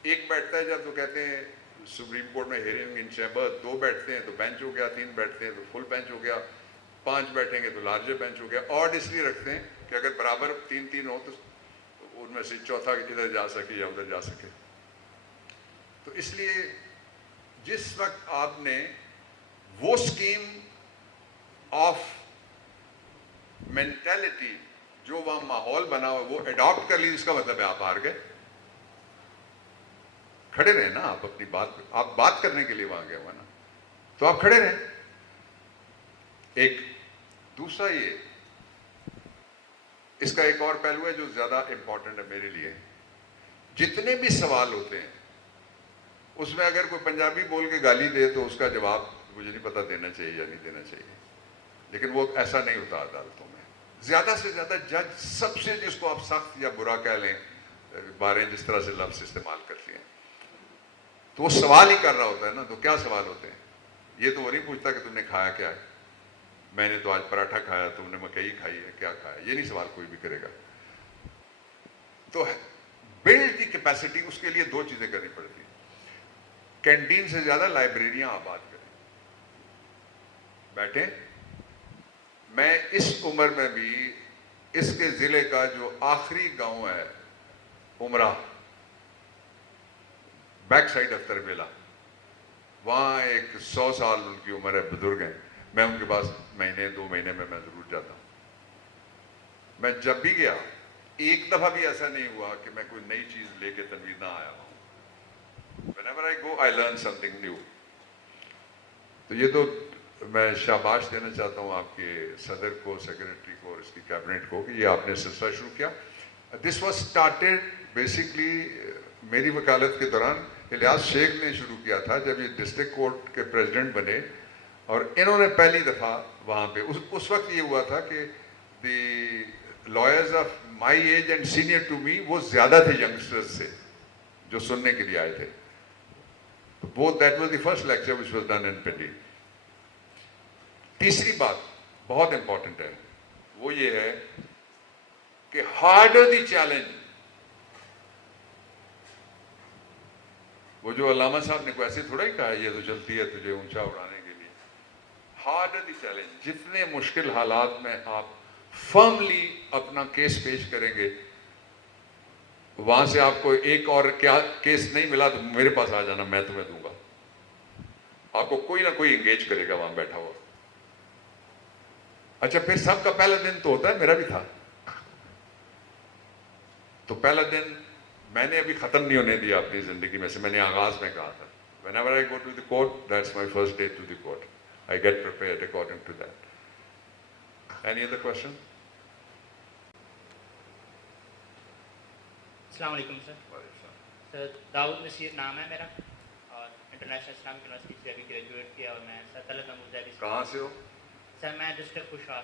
ایک بیٹھتا ہے جب تو کہتے ہیں سپریم کورٹ میں ہیئرنگ ان چیمبر, 2 بیٹھتے ہیں تو بینچ ہو گیا, 3 بیٹھتے ہیں تو فل بینچ ہو گیا, 5 بیٹھیں گے تو لارجر بینچ ہو گیا. آڈ اس لیے رکھتے ہیں کہ اگر برابر 3-3 ہو تو ان میں سے چوتھا ادھر جا سکے یا ادھر جا سکے. تو اس لیے جس وقت آپ نے وہ اسکیم آف مینٹلٹی جو وہاں ماحول بنا ہوا وہ اڈاپٹ کر لی, اس کا مطلب ہے آپ ہار گئے. کھڑے رہے نا آپ اپنی بات, آپ بات کرنے کے لیے وہاں گئے ہوا نا, تو آپ کھڑے رہیں. ایک دوسرا یہ, اس کا ایک اور پہلو ہے جو زیادہ امپورٹنٹ ہے میرے لیے. جتنے بھی سوال ہوتے ہیں اس میں اگر کوئی پنجابی بول کے گالی دے تو اس کا جواب مجھے نہیں پتا دینا چاہیے یا نہیں دینا چاہیے, لیکن وہ ایسا نہیں ہوتا عدالتوں میں. زیادہ سے زیادہ جج سب سے جس کو آپ سخت یا برا کہہ لیں, باریں جس طرح سے لفظ استعمال کرتے ہیں, تو وہ سوال ہی کر رہا ہوتا ہے نا. تو کیا سوال ہوتے ہیں؟ یہ تو وہ نہیں پوچھتا کہ تم نے کھایا کیا ہے, میں نے تو آج پراٹھا کھایا, تم نے مکئی کھائی ہے, کیا کھایا, یہ نہیں سوال کوئی بھی کرے گا. تو بلڈ کی کیپیسٹی, اس کے لیے 2 چیزیں کرنی پڑتی ہیں. کینٹین سے زیادہ لائبریریاں آباد کریں. بیٹھیں. میں اس عمر میں بھی اس کے ضلع کا جو آخری گاؤں ہے عمرہ, بیک سائڈ آف تربیلا, وہاں ایک 100 سال ان کی عمر ہے, بزرگ ہیں. میں ان کے پاس مہینے 2 مہینے میں ضرور جاتا ہوں. میں جب بھی گیا ایک دفعہ بھی ایسا نہیں ہوا کہ میں کوئی نئی چیز لے کے تنویر نہ آیا ہوں. Whenever I go, I learn something new. تو یہ تو میں شاباش دینا چاہتا ہوں آپ کے صدر کو, سیکریٹری کو اور اس کی کیبنٹ کو کہ یہ آپ نے سلسلہ شروع کیا. دس واز اسٹارٹیڈ بیسکلی میری وکالت کے دوران. الیاس شیخ نے شروع کیا تھا جب یہ ڈسٹرکٹ کورٹ کے پریزیڈنٹ بنے, اور انہوں نے پہلی دفعہ وہاں پہ اس وقت یہ ہوا تھا کہ the lawyers of my age and senior to me وہ زیادہ تھے ینگسٹرز سے جو سننے کے لیے آئے تھے. That was the first lecture which was done in Pindi. تیسری بات بہت امپورٹنٹ ہے, وہ یہ ہے کہ ہارڈر دی چیلنج, وہ جو علامہ صاحب نے کو ایسے تھوڑا ہی کہا یہ تو چلتی ہے تجھے اونچا اڑانے کے لیے. ہارڈر دی چیلنج, جتنے مشکل حالات میں آپ فرملی اپنا کیس پیش کریں گے, وہاں سے آپ کو ایک اور کیا کیس نہیں ملا تو میرے پاس آ جانا, میں تمہیں دوں گا. آپ کو کوئی نہ کوئی انگیج کرے گا وہاں بیٹھا ہوا. اچھا, پھر سب کا پہلا دن تو ہوتا ہے, میرا بھی تھا. تو پہلا دن میں نے ابھی ختم نہیں ہونے دیا اپنی زندگی میں سے. میں نے آغاز میں کہا تھا whenever I go to the court, that's my first day to the court. I get prepared according to that. Any other question? السلام علیکم سر. داؤد نصیر نام ہے میرا, اور انٹرنیشنل اسلامک یونیورسٹی سے ابھی گریجویٹ کیا, اور میں سر طلب نموزہ بھی. کہاں سے ہو؟ سر میں ڈسٹرکٹ خوشحال.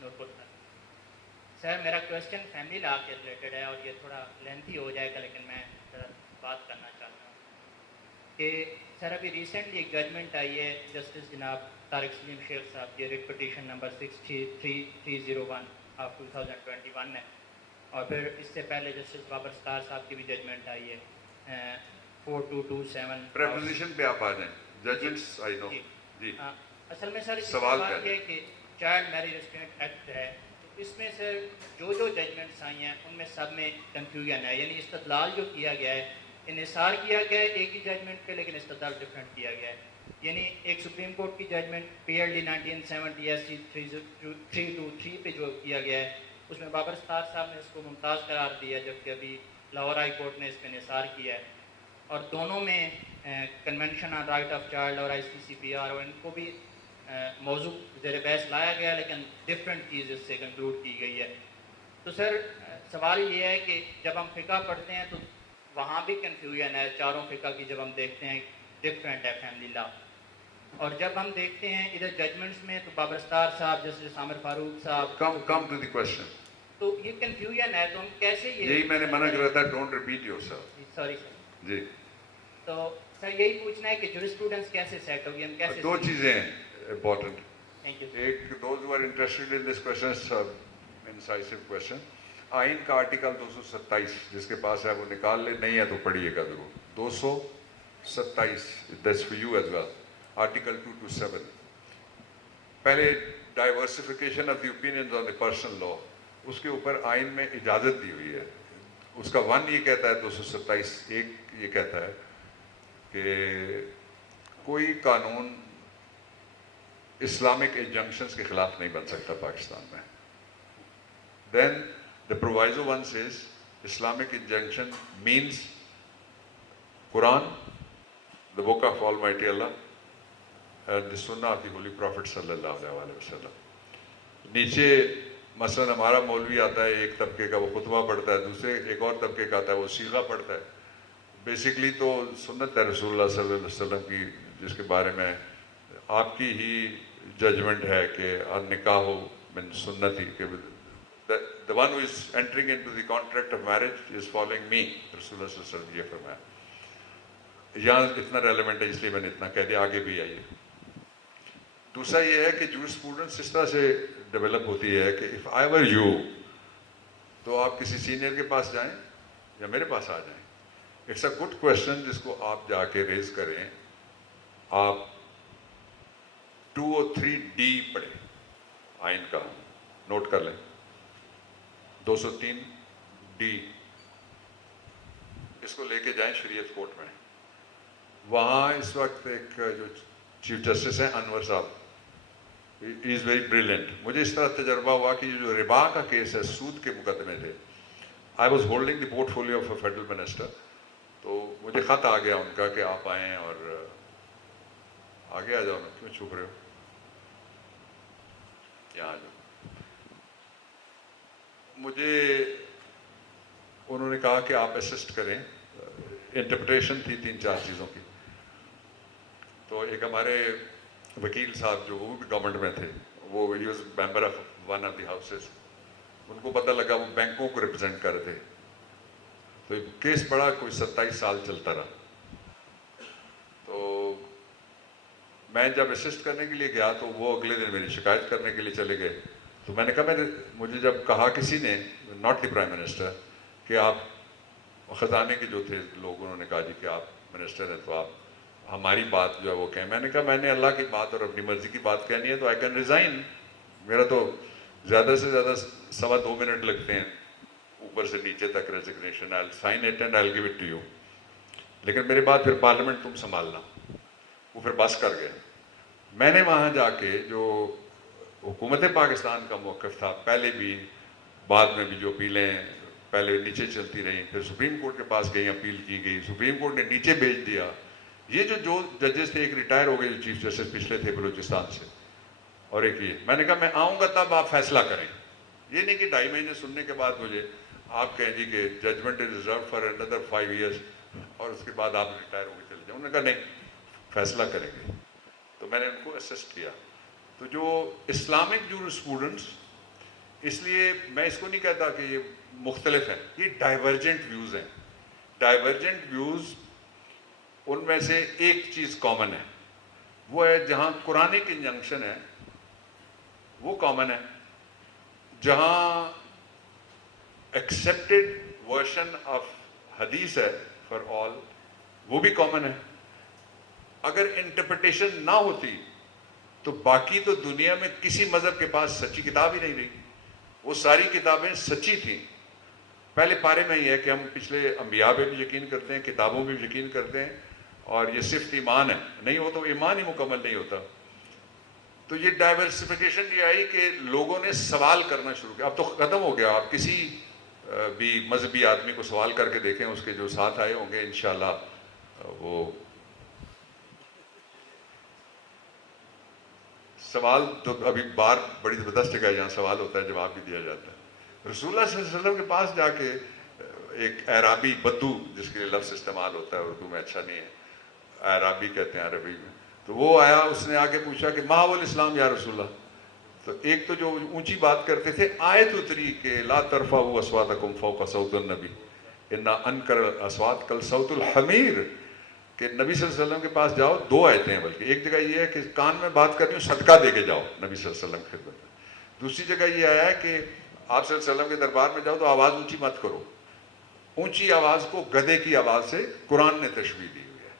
نوٹ کرنا سر میرا کویشچن فیملی لا کے ریلیٹڈ ہے اور یہ تھوڑا لینتھی ہو جائے گا لیکن میں ذرا بات کرنا چاہتا ہوں کہ سر ابھی ریسنٹلی ایک ججمنٹ آئی ہے جسٹس جناب طارق سلیم شیخ صاحب کی ریٹ پٹیشن نمبر 63301 آف 2021 ہے اور پھر اس سے پہلے جسٹس بابر ستار صاحب کی بھی ججمنٹ آئی ہے 4227 پریپوزیشن پہ آپ آ جائیں ججمنٹس آئی نو جی اصل میں سر اس سوال بات کیا یہ ہے کہ چائلڈ میریج ریسٹرینٹ ایکٹ ہے تو اس میں سر جو ججمنٹس آئی ہیں ان میں سب میں کنفیوژن ہے یعنی استدلال جو کیا گیا ہے انحصار کیا گیا ہے ایک ہی ججمنٹ پہ لیکن استدلال ڈفرینٹ کیا گیا ہے یعنی ایک سپریم کورٹ کی ججمنٹ PLD 1970 SC 323 پہ جو کیا گیا ہے اس میں بابر ستار صاحب نے اس کو ممتاز قرار دیا جبکہ ابھی لاہور ہائی کورٹ نے اس پہ انحصار کیا ہے اور دونوں میں convention on right of child اور ICCPR اور ان کو بھی موضوع زیر بحث لایا گیا لیکن ڈفرینٹ چیز اس سے کنکلوڈ کی گئی ہے تو سر سوال یہ ہے کہ جب ہم فقہ پڑھتے ہیں تو وہاں بھی کنفیوژن ہے چاروں فقہ کی جب ہم دیکھتے ہیں ڈفرینٹ ہے فیملی لا اور جب ہم دیکھتے ہیں ادھر ججمنٹس میں تو بابر ستار صاحب جسٹس عامر فاروق صاحب کم ٹو دی کوشچن تو یہ کنفیوژن ہے تو ہم کیسے یہی میں نے منع کرا تھا don't repeat yourself sorry sir ji تو سر یہی پوچھنا ہے کہ جورسپروڈنس کیسے سیٹ ہوگی ہم کیسے دو چیزیں ہیں امپورٹنٹ تھینک یو ایک those who are interested in this question انسائسو کوشچن آئین کا آرٹیکل 227 جس کے پاس ہے وہ نکال لے نہیں ہے تو پڑھیے گا ضرور 227 that's for you as well article 227 پہلے diversification of the opinions on the personal law اس کے اوپر آئین میں اجازت دی ہوئی ہے اس کا 1 یہ کہتا ہے 227 ایک یہ کہتا ہے کہ کوئی قانون اسلامک انجنکشنز کے خلاف نہیں بن سکتا پاکستان میں دین the proviso one says Islamic injunction means Quran, the book of Almighty Allah, and the Sunnah of the Holy Prophet sallallahu alaihi wasallam. نیچے مثلا ہمارا مولوی آتا ہے ایک طبقے کا وہ خطبہ پڑھتا ہے دوسرے ایک اور طبقے کا آتا ہے وہ سیغہ پڑھتا ہے بیسکلی تو سنت ہے رسول اللہ صلی اللہ علیہ وسلم کی جس کے بارے میں آپ کی ہی ججمنٹ ہے کہ النکاح من سنتی کہ the one who is entering into the contract of marriage is following me رسول اللہ صلی اللہ علیہ وسلم یہ فرمایا یہاں اتنا ریلیونٹ ہے اس لیے میں نے اتنا کہہ دیا آگے بھی آئیے دوسرا یہ ہے کہ جورسپروڈنس اس طرح سے ڈیولپ ہوتی ہے کہ if I were you تو آپ کسی سینئر کے پاس جائیں یا میرے پاس آ جائیں اٹس اے گڈ کوشچن جس کو آپ جا کے ریز کریں آپ 203D پڑھیں آئین کا نوٹ کر لیں 203D اس کو لے کے جائیں شریعت کورٹ میں وہاں اس وقت ایک جو چیف جسٹس ہیں انور صاحب ہی از ویری بریلینٹ مجھے اس طرح تجربہ ہوا کہ جو ربا کا کیس ہے سود کے مقدمے تھے I was holding the port folio of a federal minister تو مجھے خط آ گیا ان کا کہ آپ آئیں اور آگے آ جاؤ نا کیوں چھپ رہے ہو یہاں آ جاؤ مجھے انہوں نے کہا کہ آپ اسسٹ کریں انٹرپریٹیشن تھی 3-4 چیزوں کی تو ایک ہمارے وکیل صاحب جو وہ بھی گورنمنٹ میں تھے وہ he was member of one of the houses ان کو پتہ لگا وہ بینکوں کو ریپرزینٹ کر رہے تھے تو کیس بڑا کوئی 27 سال چلتا رہا تو میں جب اسسٹ کرنے کے لیے گیا تو وہ اگلے دن میری شکایت کرنے کے لیے چلے گئے تو میں نے کہا مجھے جب کہا کسی نے ناٹ دی پرائم منسٹر کہ آپ خزانے کے جو تھے لوگ انہوں نے کہا جی کہ آپ منسٹر ہیں تو آپ ہماری بات جو ہے وہ کہیں میں نے کہا میں نے اللہ کی بات اور اپنی مرضی کی بات کہنی ہے تو آئی کین ریزائن میرا تو زیادہ سے زیادہ 2.25 منٹ لگتے ہیں اوپر سے نیچے تک resignation I sign it and I give it to you لیکن میرے بعد پھر پارلیمنٹ تم سنبھالنا وہ پھر بس کر گئے میں نے وہاں جا کے جو حکومت پاکستان کا موقف تھا پہلے بھی بعد میں بھی جو اپیلیں پہلے نیچے چلتی رہیں پھر سپریم کورٹ کے پاس گئی اپیل کی گئی سپریم کورٹ نے نیچے بھیج دیا یہ جو ججز تھے ایک ریٹائر ہو گئے جو چیف جسٹس پچھلے تھے بلوچستان سے اور ایک یہ میں نے کہا میں آؤں گا تب آپ فیصلہ کریں یہ نہیں کہ 2.5 مہینے سننے کے بعد مجھے آپ کہیں جی کہ judgment is reserve for another 5 years اور اس کے بعد آپ ریٹائر ہو کے چلے جائیں انہوں نے کہا نہیں فیصلہ کریں گے تو میں نے ان کو اسسٹ کیا تو جو اسلامک جورسپروڈنس، اس لیے میں اس کو نہیں کہتا کہ یہ مختلف ہیں، یہ ڈائیورجنٹ ویوز ہیں. ڈائیورجنٹ ویوز ان میں سے ایک چیز کامن ہے، وہ ہے جہاں قرآنک انجنکشن ہے وہ کامن ہے، جہاں ایکسیپٹڈ ورژن آف حدیث ہے فار آل وہ بھی کامن ہے. اگر انٹرپریٹیشن نہ ہوتی تو باقی تو دنیا میں کسی مذہب کے پاس سچی کتاب ہی نہیں رہی. وہ ساری کتابیں سچی تھیں. پہلے پارے میں یہ ہے کہ ہم پچھلے انبیاء پہ بھی یقین کرتے ہیں، کتابوں پہ بھی یقین کرتے ہیں، اور یہ صرف ایمان ہے، نہیں ہو تو ایمان ہی مکمل نہیں ہوتا. تو یہ ڈائیورسفیکیشن یہ آئی کہ لوگوں نے سوال کرنا شروع کیا. اب تو ختم ہو گیا، آپ کسی بھی مذہبی آدمی کو سوال کر کے دیکھیں، اس کے جو ساتھ آئے ہوں گے انشاءاللہ وہ سوال تو ابھی بار بڑی زبردست جگہ ہے جہاں سوال ہوتا ہے جواب بھی دیا جاتا ہے. رسول اللہ صلی اللہ علیہ وسلم کے پاس جا کے ایک اعرابی بدو، جس کے لیے لفظ استعمال ہوتا ہے اردو میں اچھا نہیں ہے، اعرابی کہتے ہیں عربی میں، تو وہ آیا، اس نے آ کے پوچھا کہ ما هو الاسلام یا رسول اللہ. تو ایک تو جو اونچی بات کرتے تھے، آیت اتری کہ لا ترفعوا اصواتکم فوق صوت النبی ان انکر الاصوات کالصوت الحمیر، کہ نبی صلی اللہ علیہ وسلم کے پاس جاؤ. دو آیتیں ہیں بلکہ، ایک جگہ یہ ہے کہ کان میں بات کرنی ہو صدقہ دے کے جاؤ نبی صلی اللہ علیہ وسلم کی خدمت میں. دوسری جگہ یہ آیا ہے کہ آپ صلی اللہ علیہ وسلم کے دربار میں جاؤ تو آواز اونچی مت کرو. اونچی آواز کو گدھے کی آواز سے قرآن نے تشبیہ دی ہوئی ہے.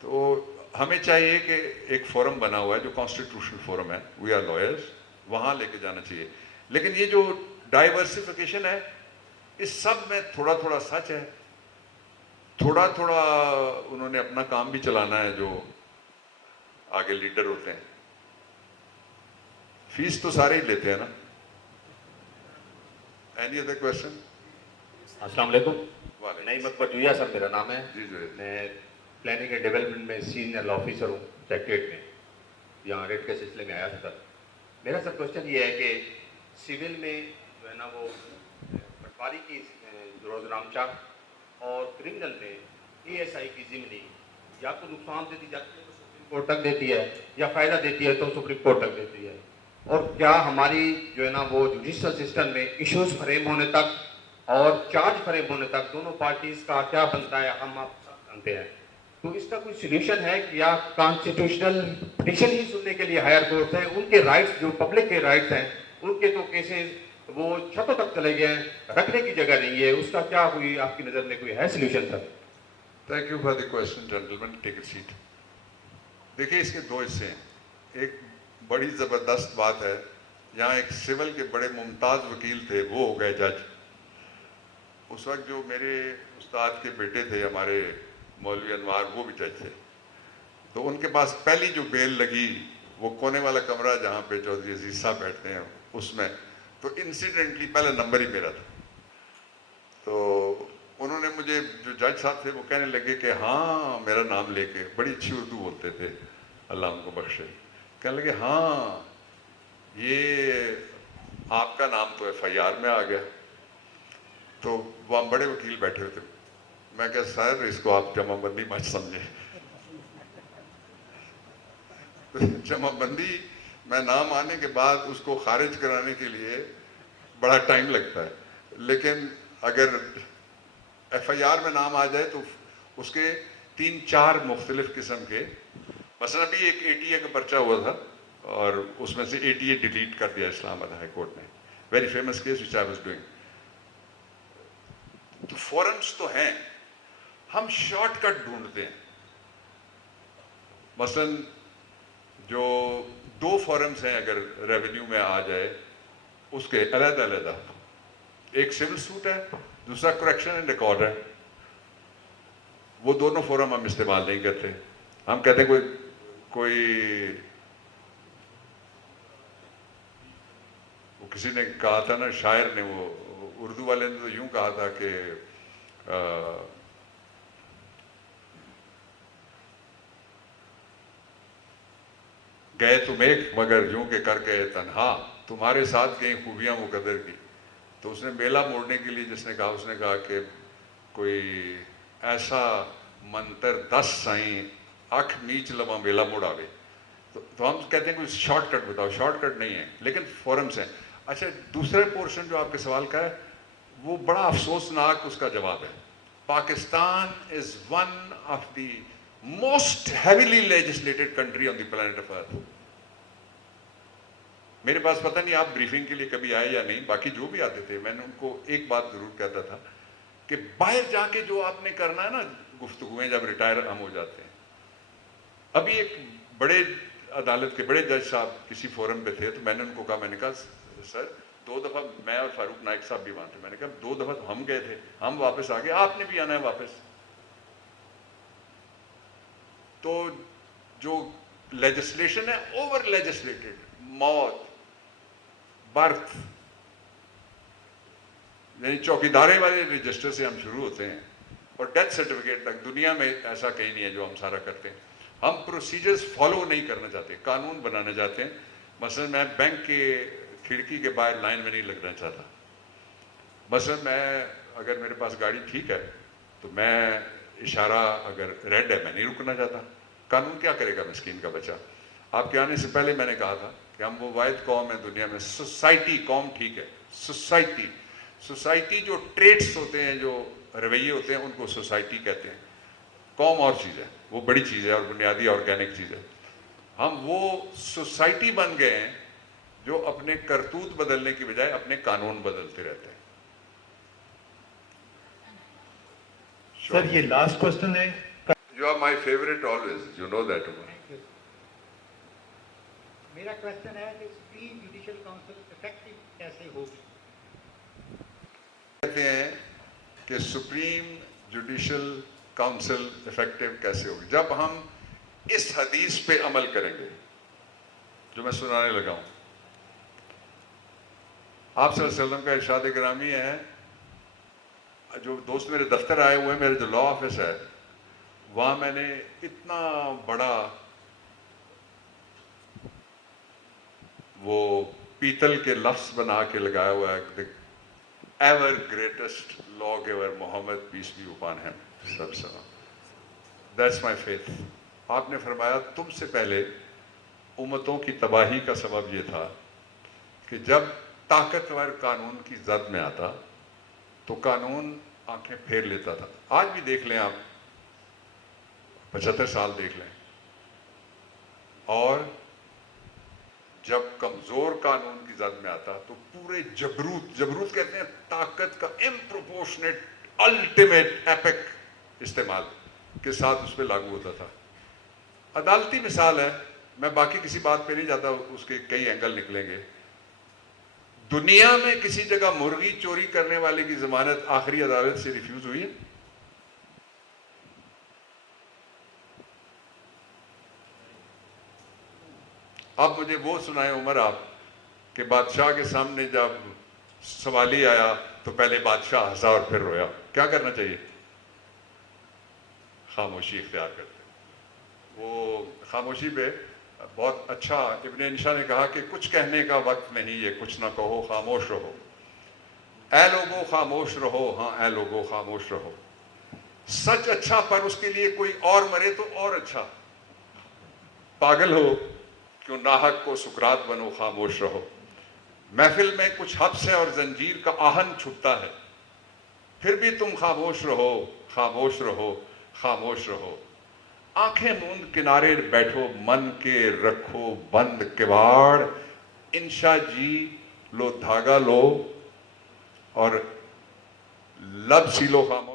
تو ہمیں چاہیے کہ ایک فورم بنا ہوا ہے جو کانسٹیٹیوشنل فورم ہے، وی آر لائرز، وہاں لے کے جانا چاہیے. لیکن یہ جو ڈائیورسفیکیشن ہے، اس سب میں تھوڑا تھوڑا سچ ہے، تھوڑا تھوڑا انہوں نے اپنا کام بھی چلانا ہے جو آگے لیڈر ہوتے ہیں. فیس تو سارے ہی لیتے ہیں نا. Any other question? السلام علیکم. وعلیکم. نعیم اکبر جویا سر میرا نام ہے. جی جی. میں پلاننگ اینڈ ڈیولپمنٹ میں سینئر آفیسر ہوں سیکٹریٹ میں. یہاں ریٹ کے سلسلے میں آیا تھا سر. میرا سر کوشچن یہ ہے کہ سول میں جو ہے نا وہ پٹواری کی روز نامچہ اور کرمنل میں اے ایس آئی کی ضمنی یا تو نقصان دیتی جاتی ہے تو سپریم کورٹ تک دیتی ہے، یا فائدہ دیتی ہے تو سپریم کورٹ تک دیتی ہے. اور کیا ہماری جو ہے نا وہ جوڈیشل سسٹم میں ایشوز فریم ہونے تک اور چارج فریم ہونے تک دونوں پارٹیز کا کیا بنتا ہے ہم آپ سب جانتے ہیں. تو اس کا کوئی سلیوشن ہے کہ یا کانسٹیٹیوشنل پٹیشن ہی سننے کے لیے ہائر کورٹ ہیں، ان کے رائٹس جو پبلک کے رائٹس ہیں ان کے تو کیسز وہ چھتوں تک چلے گئے ہیں، رکھنے کی جگہ نہیں ہے. اس کا کیا کوئی آپ کی نظر میں کوئی ہے solution sir? Thank you for the question gentleman. Take a seat. دیکھیے اس کے دو حصے ہیں. ایک بڑی زبردست بات ہے، یہاں ایک سول کے بڑے ممتاز وکیل تھے، وہ ہو گئے جج. اس وقت جو میرے استاد کے بیٹے تھے ہمارے مولوی انوار، وہ بھی جج تھے. تو ان کے پاس پہلی جو بیل لگی وہ کونے والا کمرہ جہاں پہ چودھری عزیز صاحب بیٹھتے ہیں اس میں، تو انسیڈنٹلی پہلا نمبر ہی میرا تھا. تو انہوں نے مجھے، جو جج صاحب تھے وہ کہنے لگے کہ ہاں، میرا نام لے کے، بڑی اچھی اردو بولتے تھے اللہ ان کو بخشے، کہنے لگے ہاں یہ آپ کا نام تو ایف آئی آر میں آ گیا. تو وہاں بڑے وکیل بیٹھے ہوئے تھے. میں کہا سر اس کو آپ جمع بندی مت سمجھیں. جمع بندی میں نام آنے کے بعد اس کو خارج کرانے کے لیے بڑا ٹائم لگتا ہے، لیکن اگر ایف آئی آر میں نام آ جائے تو اس کے 3-4 مختلف قسم کے، مثلا ابھی ایک اے ٹی اے کا پرچہ ہوا تھا اور اس میں سے اے ٹی اے ڈیلیٹ کر دیا اسلام آباد ہائی کورٹ نے. Very famous case which I was doing. تو فورمز تو ہیں، ہم شارٹ کٹ ڈھونڈتے ہیں. مثلا جو 2 فورمز ہیں اگر ریونیو میں آ جائے اس کے علیحدہ علیحدہ، ایک سول سوٹ ہے، دوسرا کریکشن اینڈ ریکارڈ ہے. وہ دونوں فورم ہم استعمال نہیں کرتے. ہم کہتے ہیں کوئی وہ کسی نے کہا تھا نا، شاعر نے، وہ اردو والے نے تو یوں کہا تھا کہ گئے تم ایک مگر یوں کہ کر کے تنہا، تمہارے ساتھ گئیں خوبیاں مقدر کی. تو اس نے میلہ موڑنے کے لیے جس نے کہا، اس نے کہا کہ کوئی ایسا منتر 10 سائیں اکھ نیچ لواں میلہ موڑاوے. تو ہم کہتے ہیں کوئی شارٹ کٹ بتاؤ. شارٹ کٹ نہیں ہے لیکن فورمس ہیں. اچھا دوسرا پورشن جو آپ کے سوال کا ہے وہ بڑا افسوسناک اس کا جواب ہے. Pakistan is one of the most heavily legislated country on the planet of earth. میرے پاس پتہ نہیں آپ بریفنگ کے لیے کبھی آئے یا نہیں, باقی جو بھی آتے تھے میں نے ان کو ایک بات ضرور کہتا تھا کہ باہر جا کے جو آپ نے کرنا ہے نا گفتگویں, جب ریٹائر ہم ہو جاتے ہیں. ابھی ایک بڑے عدالت کے بڑے جج صاحب کسی فورم پہ تھے تو میں نے ان کو کہا, میں نے کہا سر 2 دفعہ میں اور فاروق نائک صاحب بھی وہاں تھے, میں نے کہا 2 دفعہ تو ہم گئے تھے, ہم واپس آ گئے, آپ نے بھی آنا ہے واپس. تو جو لیجسلیشن ہے اوور لیجسلیٹڈ, موت, برتھ, یعنی چوکیدارے والے رجسٹر سے ہم شروع ہوتے ہیں اور ڈیتھ سرٹیفکیٹ تک. دنیا میں ایسا کہیں نہیں ہے جو ہم سارا کرتے ہیں. ہم پروسیجرز فالو نہیں کرنا چاہتے, قانون بنانا چاہتے ہیں. مثلا میں بینک کے کھڑکی کے باہر لائن میں نہیں لگنا چاہتا. مثلا میں اگر میرے پاس گاڑی ٹھیک ہے تو میں اشارہ اگر ریڈ ہے میں نہیں رکنا چاہتا. قانون کیا کرے گا مسکین کا بچہ. آپ کے آنے سے پہلے میں نے کہا تھا کہ ہم وہ واحد قوم ہے دنیا میں, سوسائٹی, قوم ٹھیک ہے, سوسائٹی جو ٹریٹس ہوتے ہیں, جو رویے ہوتے ہیں, ان کو سوسائٹی کہتے ہیں. قوم اور چیز ہے, وہ بڑی چیز ہے اور بنیادی آرگینک چیز ہے. ہم وہ سوسائٹی بن گئے ہیں جو اپنے کرتوت بدلنے کی بجائے اپنے قانون بدلتے رہتے ہیں. سر یہ لاسٹ کوشچن ہے. You are my favorite always, you know that. میرا کوشچن ہے کہ سپریم جوڈیشل کاؤنسل افیکٹو کیسے ہوگی؟ کہتے ہیں کہ سپریم جوڈیشل کاؤنسل افیکٹو کیسے ہوگی جب ہم اس حدیث پہ عمل کریں گے جو میں سنانے لگا ہوں. آپ صلی اللہ علیہ وسلم کا ارشاد گرامی ہے, جو دوست میرے دفتر آئے ہوئے ہیں, میرے جو لا آفس ہے وہاں میں نے اتنا بڑا وہ پیتل کے لفظ بنا کے لگایا ہوا ہے, ever greatest law giver Muhammad peace be upon him سب سلام. That's my faith. آپ نے فرمایا تم سے پہلے امتوں کی تباہی کا سبب یہ تھا کہ جب طاقتور قانون کی زد میں آتا تو قانون آنکھیں پھیر لیتا تھا. آج بھی دیکھ لیں آپ, 75 سال دیکھ لیں, اور جب کمزور قانون کی زد میں آتا تو پورے جبروت کہتے ہیں طاقت کا امپروپورشنیٹ الٹیمیٹ ایپک استعمال کے ساتھ اس پہ لاگو ہوتا تھا. عدالتی مثال ہے, میں باقی کسی بات پہ نہیں جاتا, اس کے کئی اینگل نکلیں گے. دنیا میں کسی جگہ مرغی چوری کرنے والے کی ضمانت آخری عدالت سے ریفیوز ہوئی ہے؟ اب مجھے وہ سنائے عمر آپ کہ بادشاہ کے سامنے جب سوالی آیا تو پہلے بادشاہ ہنسا اور پھر رویا. کیا کرنا چاہیے؟ خاموشی اختیار کرتے. وہ خاموشی پہ بہت اچھا ابن انشا نے کہا کہ کچھ کہنے کا وقت نہیں, یہ کچھ نہ کہو, خاموش رہو. اے لوگو خاموش رہو, ہاں اے لوگو خاموش رہو. سچ اچھا, پر اس کے لیے کوئی اور مرے تو اور اچھا. پاگل ہو کیوں ناحق کو سکرات بنو, خاموش رہو. محفل میں کچھ حبس ہے اور زنجیر کا آہن چھٹتا ہے, پھر بھی تم خاموش رہو, خاموش رہو, خاموش رہو. آنکھیں موند کنارے بیٹھو, من کے رکھو بند کباڑ. انشا جی لو دھاگا لو اور لب سیلو خاموش.